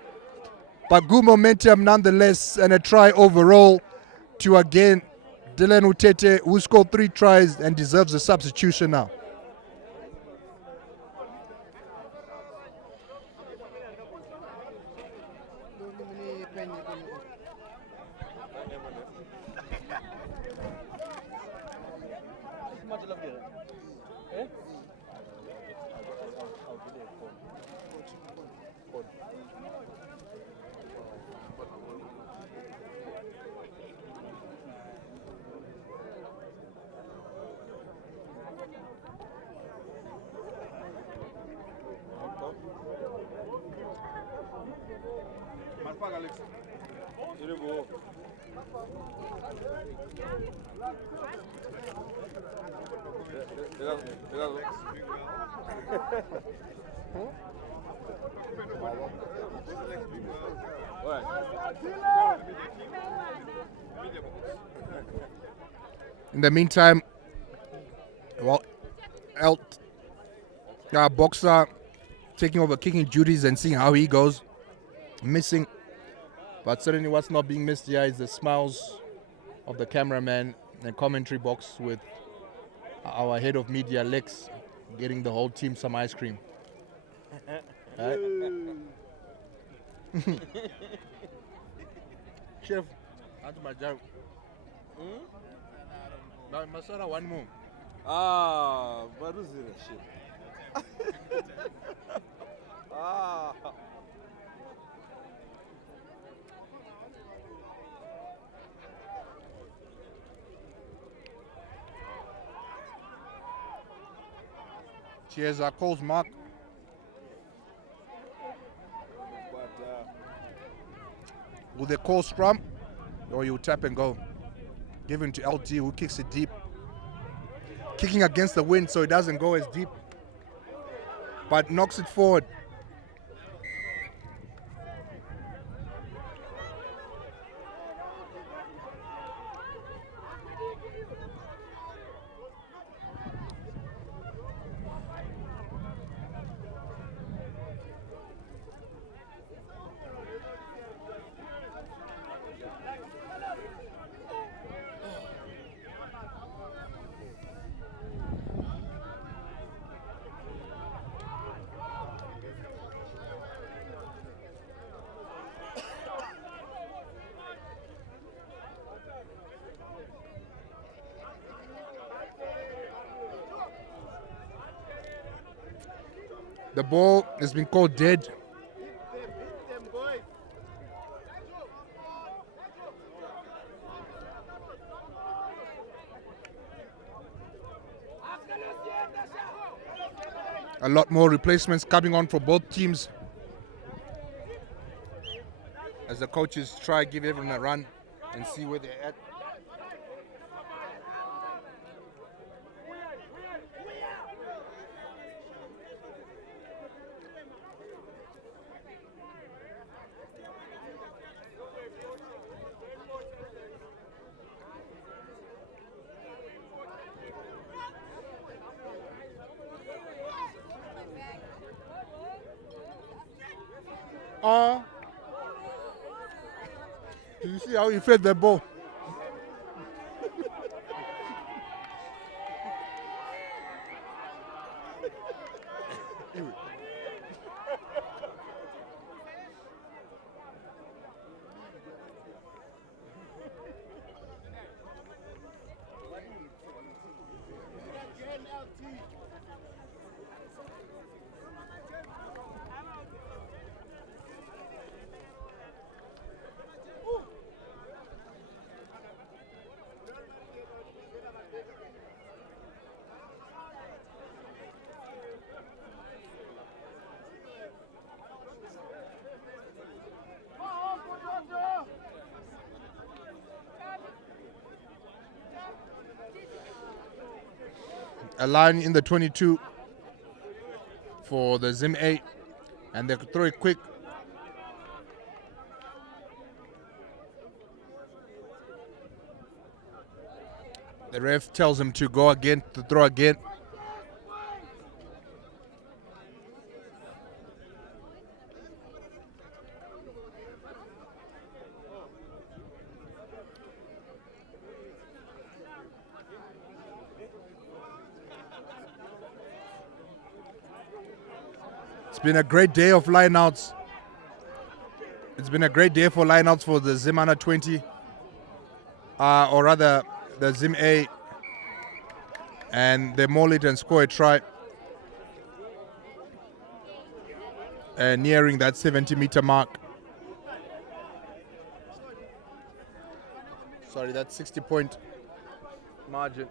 But good momentum nonetheless, and a try overall to again Dylan Utete, who scored 3 tries and deserves a substitution now. In the meantime, well, Boxer taking over kicking duties and seeing how he goes. Missing. But certainly what's not being missed here is the smiles of the cameraman and commentary box with our head of media, Lex, getting the whole team some ice cream. Chef, that's my job. Masala, one more. What is it, shit? Cheers, Cole's mark. Will they call scrum or you tap and go? Give him to LT who kicks it deep. Kicking against the wind so it doesn't go as deep, but knocks it forward. The ball has been called dead. A lot more replacements coming on for both teams as the coaches try to give everyone a run and see where they're at. Did you see how he fed the ball? A line in the 22 for the Zim 8, and they could throw it quick. The ref tells him to go again, to throw again. It's been a great day of lineouts. It's been a great day for lineouts for the Zim under 20, or rather the Zim 8, and they maul it and score a try. Nearing that 70-meter mark. Sorry, that 60-point margin.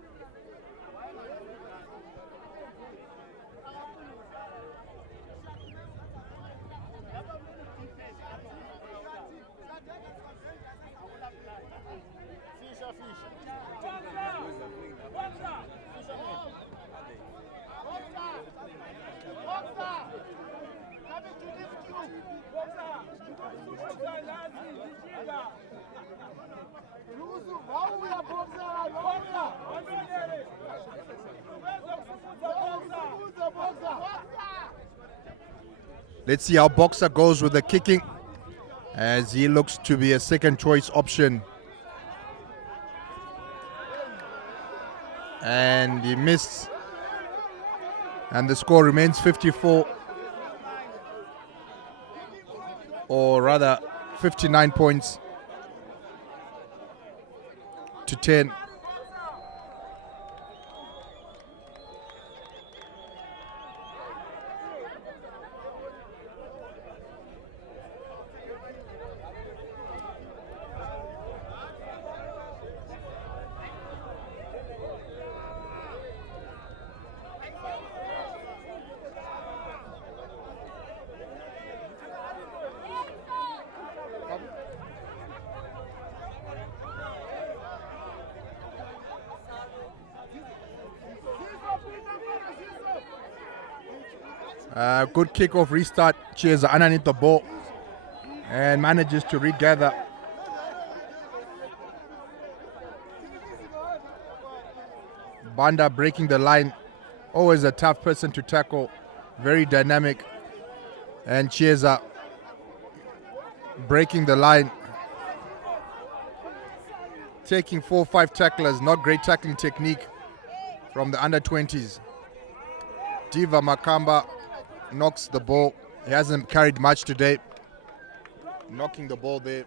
Let's see how Boxer goes with the kicking, as he looks to be a second choice option. And he missed. And the score remains 54, or rather 59 points to 10. Good kickoff restart. Cheers underneath the ball and manages to regather. Banda breaking the line. Always a tough person to tackle. Very dynamic. And Chiesa breaking the line. Taking 4 or 5 tacklers. Not great tackling technique from the under 20s. Diva Makamba knocks the ball. He hasn't carried much today. Knocking the ball there.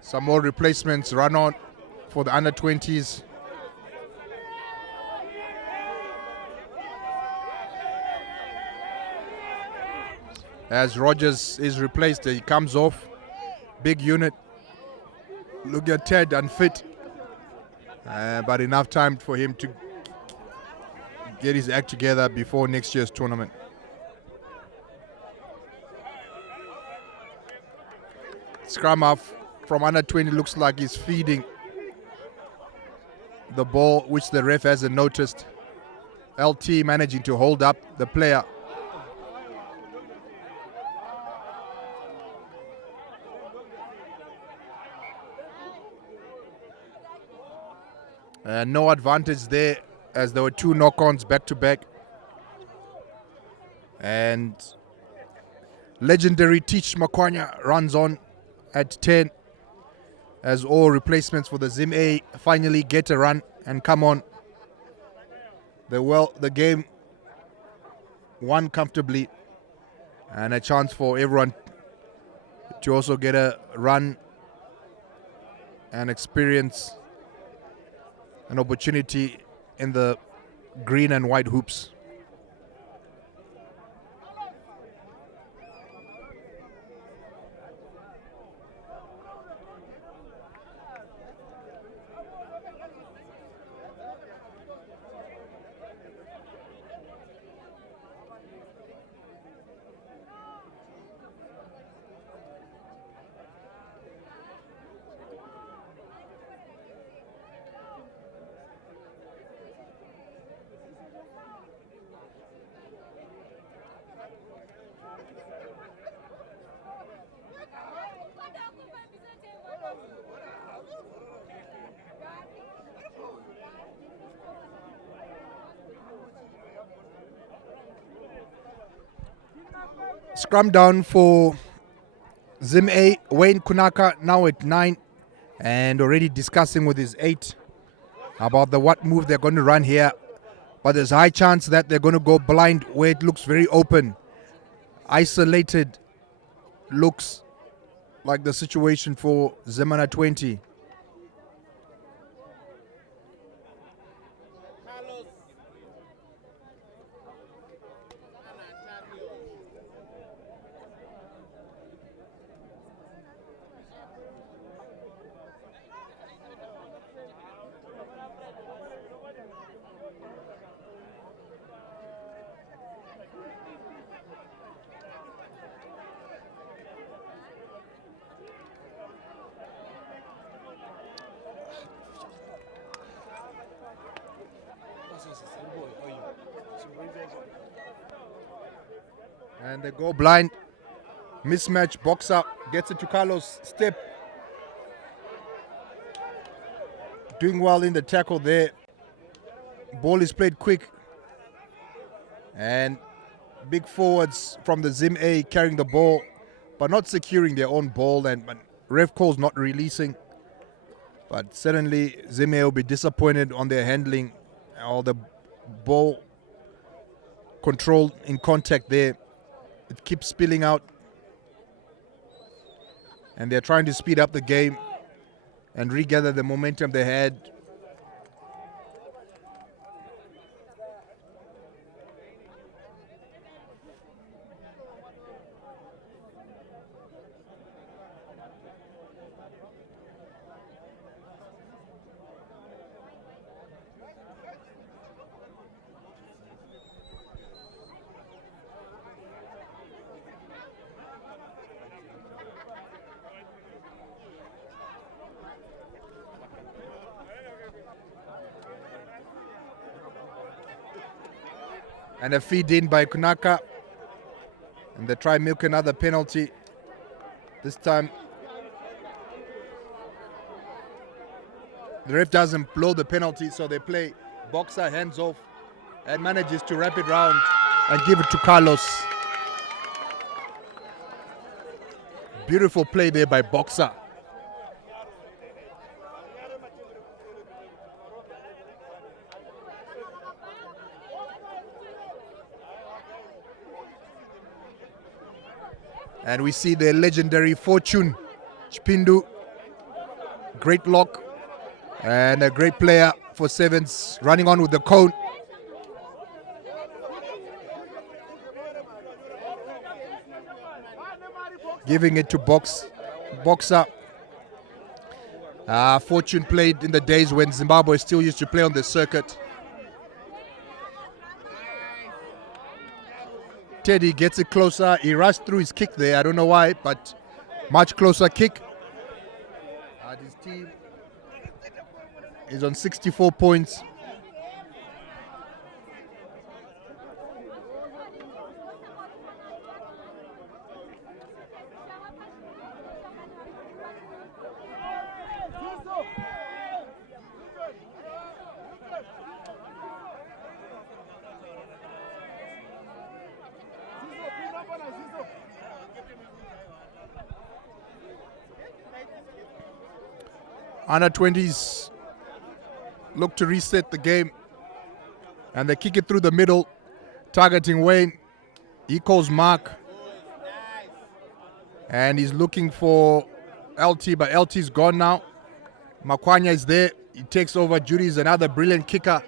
Some more replacements run on for the under 20s. As Rogers is replaced, he comes off. Big unit. Look at Ted, unfit. But enough time for him to get his act together before next year's tournament. Scrum half from under 20 looks like he's feeding the ball, which the ref hasn't noticed. LT managing to hold up the player. No advantage there, as there were 2 knock-ons back-to-back. And legendary Teach Makwanya runs on at 10, as all replacements for the Zim A finally get a run and come on. The game won comfortably, and a chance for everyone to also get a run and experience an opportunity in the green and white hoops. Scrum down for Zim A. Wayne Kunaka now at 9 and already discussing with his 8 about what move they're going to run here. But there's a high chance that they're going to go blind where it looks very open. Isolated looks like the situation for Zemana 20. And they go blind. Mismatch, box up, gets it to Carlos. Step. Doing well in the tackle there. Ball is played quick. And big forwards from the Zim A carrying the ball, but not securing their own ball. And ref calls not releasing. But certainly Zim A will be disappointed on their handling or the ball control in contact there. It keeps spilling out. And they're trying to speed up the game and regather the momentum they had. And a feed in by Kunaka. And they try milk another penalty. This time the ref doesn't blow the penalty, so they play Boxer hands off and manages to wrap it round and give it to Carlos. Beautiful play there by Boxer. And we see the legendary Fortune Chipindu. Great lock and a great player for Sevens, running on with the cone. Giving it to Boxer. Fortune played in the days when Zimbabwe still used to play on the circuit. Teddy gets it closer. He rushed through his kick there. I don't know why, but much closer kick. His team is on 64 points. Under 20s look to reset the game, and they kick it through the middle, targeting Wayne. He calls Mark, and he's looking for LT, but LT's gone now. Makwanya is there. He takes over. Judy's another brilliant kicker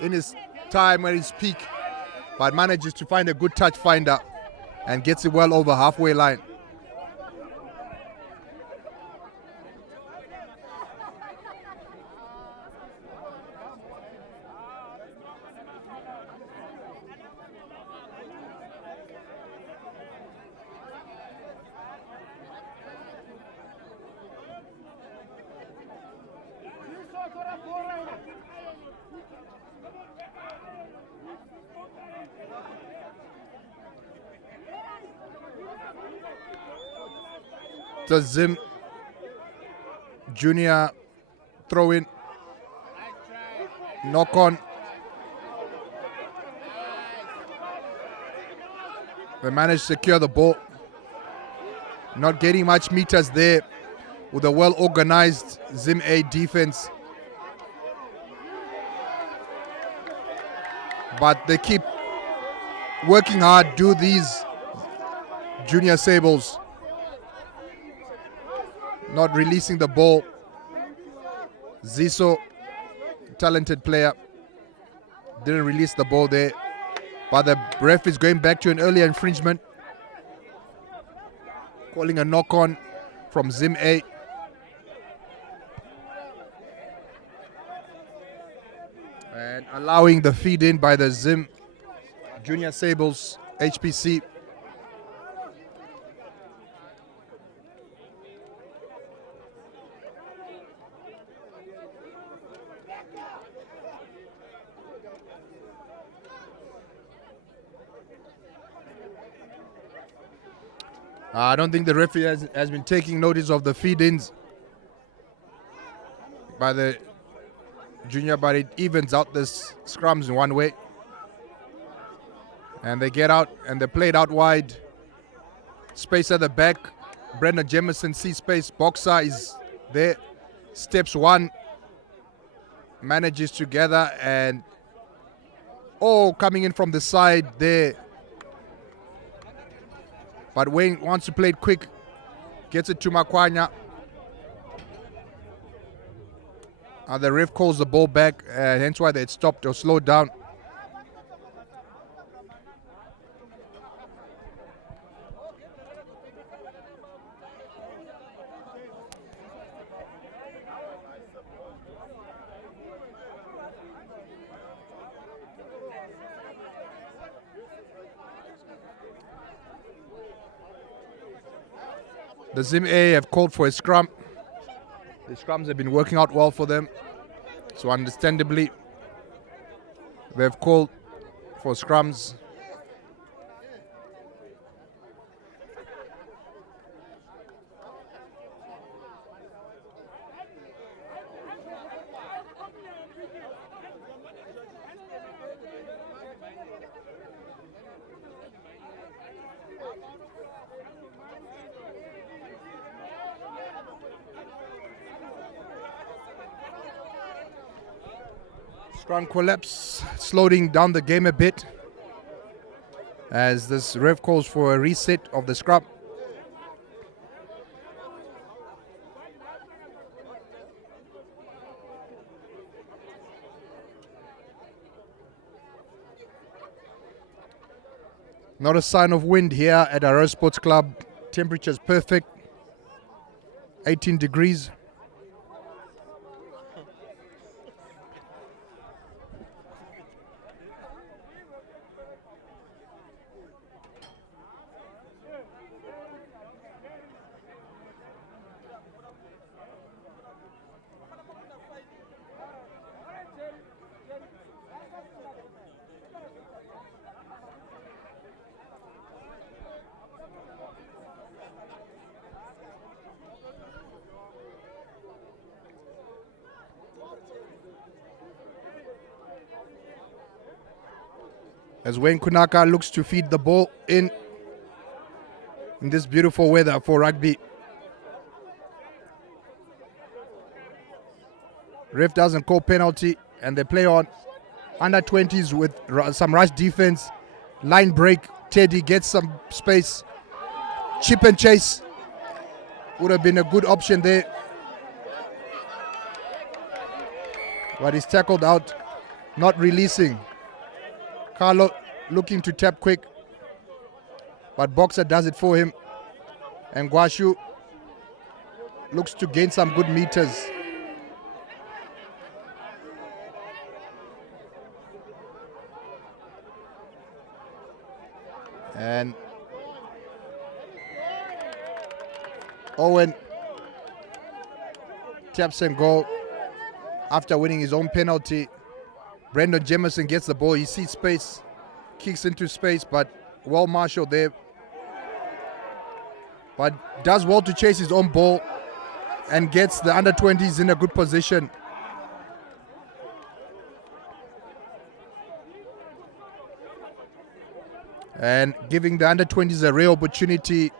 in his time at his peak, but manages to find a good touch finder and gets it well over halfway line. The Zim Junior throw in, knock on. They managed to secure the ball. Not getting much meters there with a well organized Zim A defense. But they keep working hard, do these Junior Sables. Not releasing the ball. Ziso, talented player, didn't release the ball there. But the ref is going back to an earlier infringement. Calling a knock-on from Zim A. And allowing the feed in by the Zim Junior Sables HPC. I don't think the referee has been taking notice of the feed-ins by the junior, but it evens out the scrums in one way. And they get out and they play it out wide. Space at the back. Brendan Jameson sees space. Boxer is there. Steps one. Manages to gather and coming in from the side there. But Wayne wants to play it quick. Gets it to Makwanya. The ref calls the ball back, and hence why they stopped or slowed down. The Zim A have called for a scrum. The scrums have been working out well for them. So understandably, they've called for scrums. Scrum collapse, slowing down the game a bit as this ref calls for a reset of the scrum. Not a sign of wind here at Arrow Sports Club. Temperature's perfect, 18 degrees. As Wayne Kunaka looks to feed the ball in this beautiful weather for rugby. Ref doesn't call penalty and they play on under 20s with some rush defense. Line break, Teddy gets some space. Chip and chase would have been a good option there. But he's tackled out, not releasing. Carlo looking to tap quick, but Boxer does it for him. And Guashu looks to gain some good meters. And Owen taps and goal after winning his own penalty. Brendan Jameson gets the ball. He sees space, kicks into space, but well marshaled there. But does well to chase his own ball and gets the under 20s in a good position. And giving the under 20s a real opportunity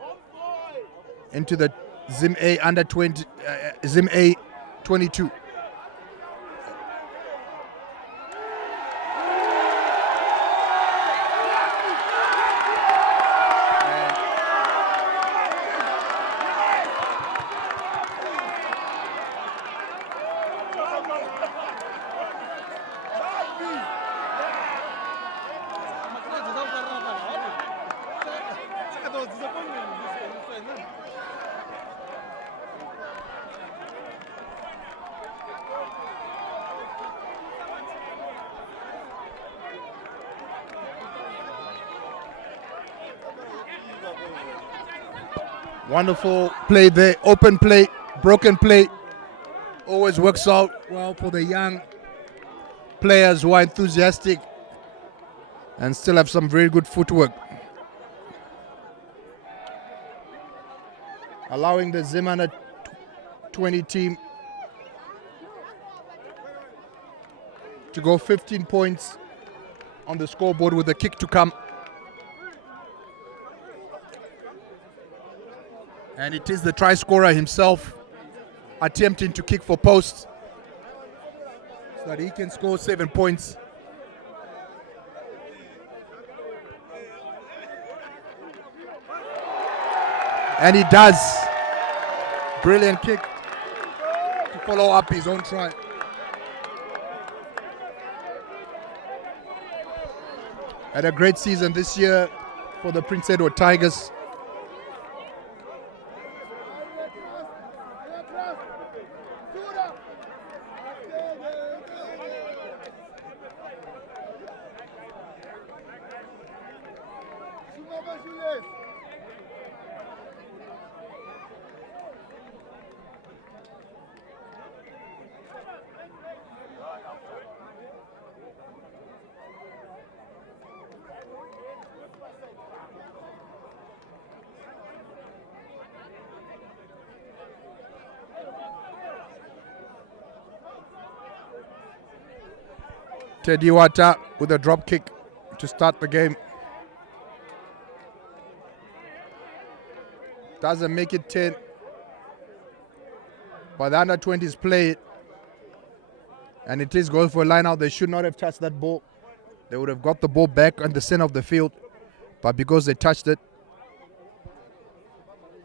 into the Zim A under 20, Zim A 22. Wonderful play there, open play, broken play. Always works out well for the young players who are enthusiastic and still have some very good footwork. allowing the Zim under 20 team to go 15 points on the scoreboard with the kick to come. And it is the try scorer himself attempting to kick for post so that he can score 7 points. And he does. Brilliant kick to follow up his own try. Had a great season this year for the Prince Edward Tigers. Teddy Wata with a drop kick to start the game. Doesn't make it 10. But the under 20s play it. And it is going for a line out. They should not have touched that ball. They would have got the ball back on the center of the field. But because they touched it,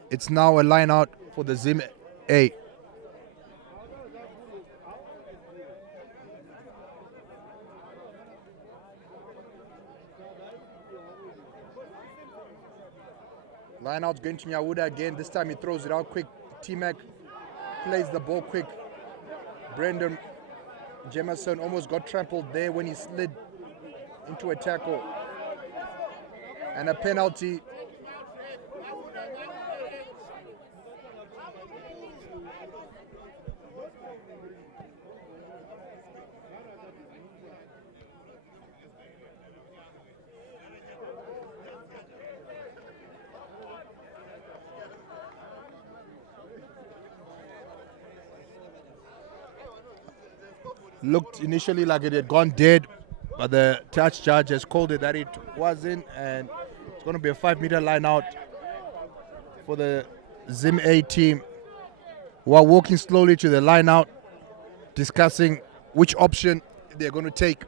it's now a line out for the Zim A. Line out going to Nyawuda again. This time he throws it out quick. T-Mac plays the ball quick. Brendan Jemerson almost got trampled there when he slid into a tackle. And a penalty. Looked initially like it had gone dead, but the touch judge has called it that it wasn't, and it's going to be a 5-meter line out for the Zim A team, who are walking slowly to the line out, discussing which option they're going to take.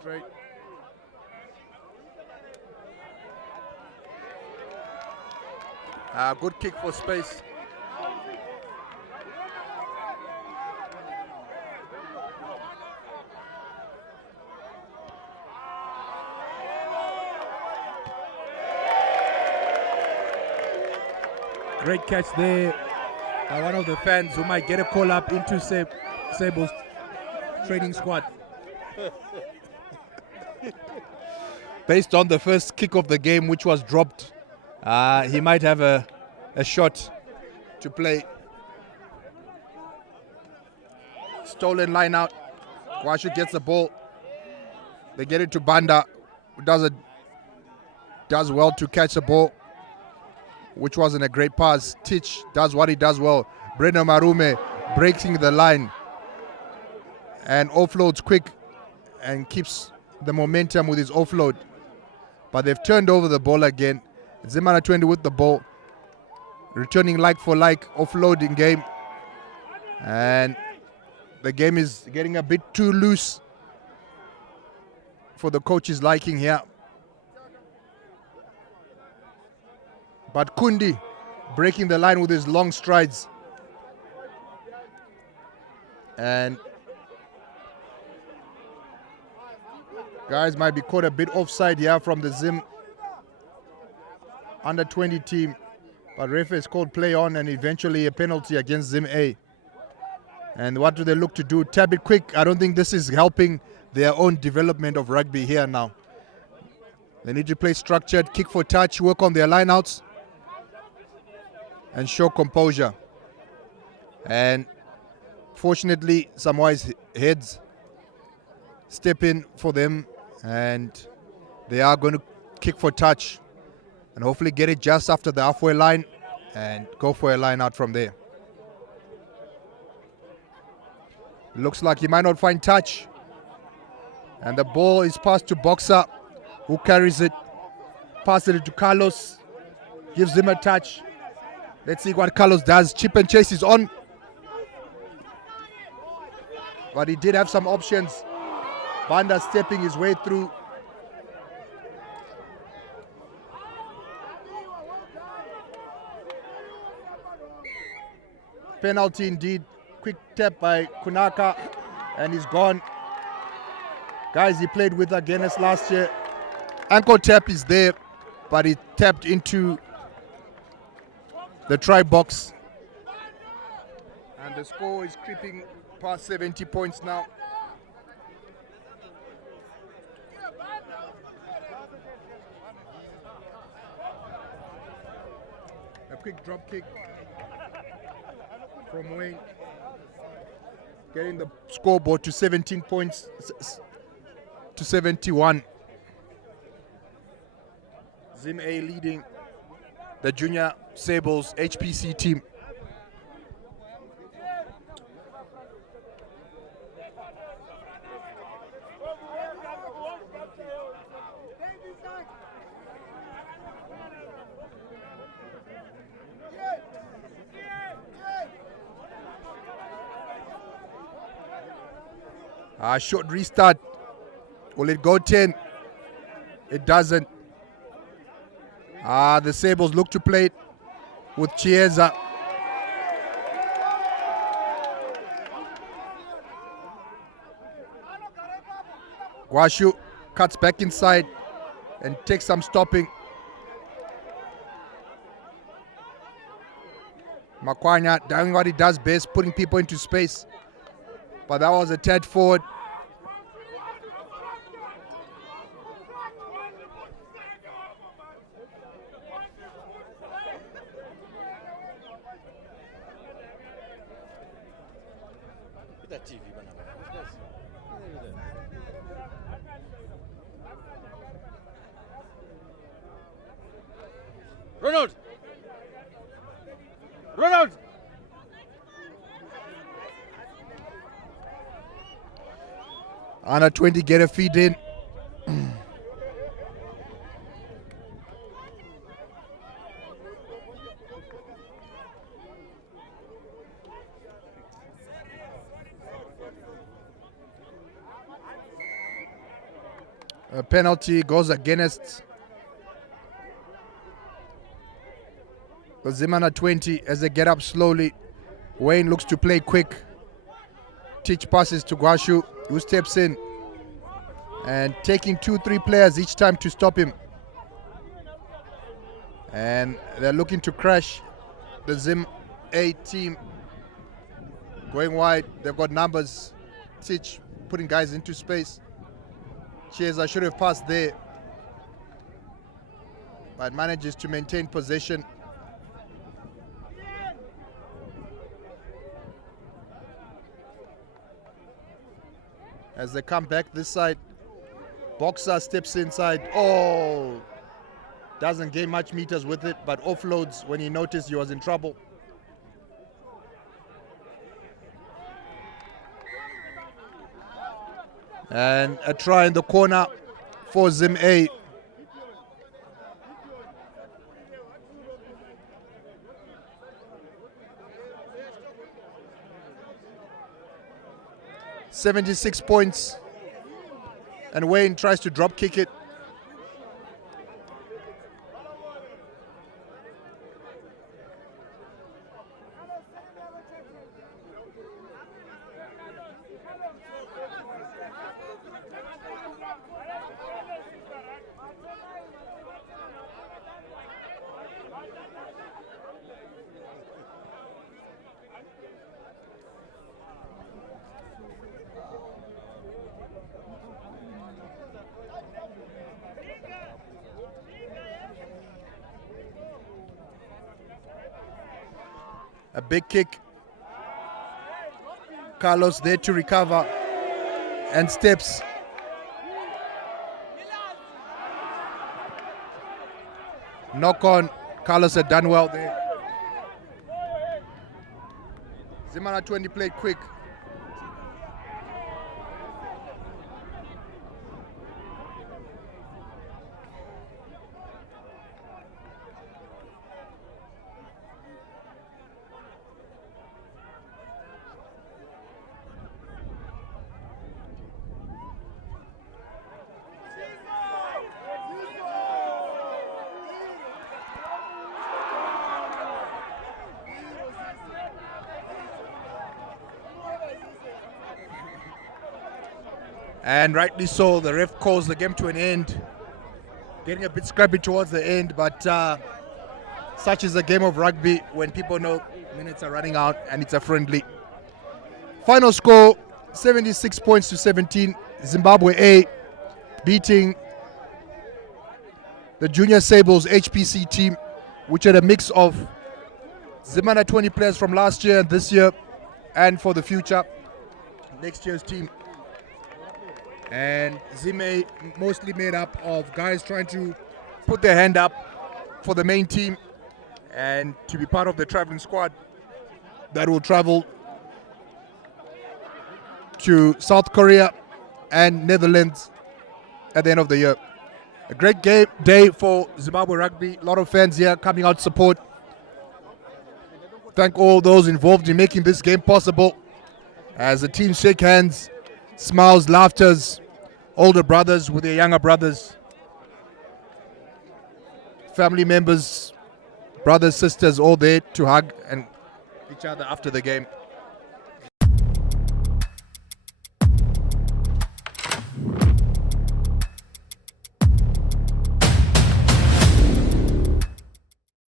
Straight. Good kick for space. Great catch there by one of the fans who might get a call up into Sables training squad. Based on the first kick of the game, which was dropped, he might have a shot to play. Stolen line out. Kwashu gets the ball. They get it to Banda, who does well to catch the ball, which wasn't a great pass. Titch does what he does well. Breno Marume breaking the line and offloads quick and keeps the momentum with his offload. But they've turned over the ball again. Zimana 20 with the ball. Returning like for like, offloading game. And the game is getting a bit too loose for the coach's liking here. But Kundi breaking the line with his long strides. And guys might be caught a bit offside here from the Zim under 20 team. But ref has called play on and eventually a penalty against Zim A. And what do they look to do? Tap it quick. I don't think this is helping their own development of rugby here now. They need to play structured, kick for touch, work on their lineouts, and show composure. And fortunately, Samoa's heads step in for them, and they are going to kick for touch and hopefully get it just after the halfway line and go for a line out from there. Looks like he might not find touch. And the ball is passed to Boxer, who carries it, passes it to Carlos, gives him a touch. Let's see what Carlos does. Chip and chase is on. But he did have some options. Banda stepping his way through. Penalty indeed. Quick tap by Kunaka, and he's gone. Guys he played with against last year. Ankle tap is there, but he tapped into the try box. And the score is creeping past 70 points now. A quick drop kick from Wayne, getting the scoreboard to 17 points to 71. Zim A leading the junior Sables HPC team. Short restart. Will it go 10? It doesn't. The Sables look to play it with Chiesa. Guashu cuts back inside and takes some stopping. Makwanya doing what he does best, putting people into space. But that was a tad forward. Ronald! Ronald! Under 20 get a feed in. A penalty goes against the Zimana 20 as they get up slowly. Wayne looks to play quick. Teach passes to Guashu, who steps in and taking 2-3 players each time to stop him. And they're looking to crash the Zim A team. Going wide, they've got numbers. Teach putting guys into space. Cheers, I should have passed there, but manages to maintain possession. As they come back this side, Boxer steps inside. Oh, doesn't gain much meters with it, but offloads when he noticed he was in trouble. And a try in the corner for Zim A. .76 points. And Wayne tries to drop kick it. A big kick Carlos there to recover and steps. Knock on. Carlos had done well there. Zimana 20 played quick. And rightly so, the ref calls the game to an end. Getting a bit scrappy towards the end, but such is the game of rugby when people know minutes are running out and it's a friendly. Final score, 76 points to 17. Zimbabwe A beating the Junior Sables HPC team, which had a mix of Zimana 20 players from last year and this year, and for the future, next year's team. And Zime mostly made up of guys trying to put their hand up for the main team and to be part of the traveling squad that will travel to South Korea and Netherlands at the end of the year. A great day for Zimbabwe Rugby. A lot of fans here coming out to support. Thank all those involved in making this game possible. As the teams shake hands, smiles, laughters, older brothers with their younger brothers, family members, brothers, sisters, all there to hug and each other after the game.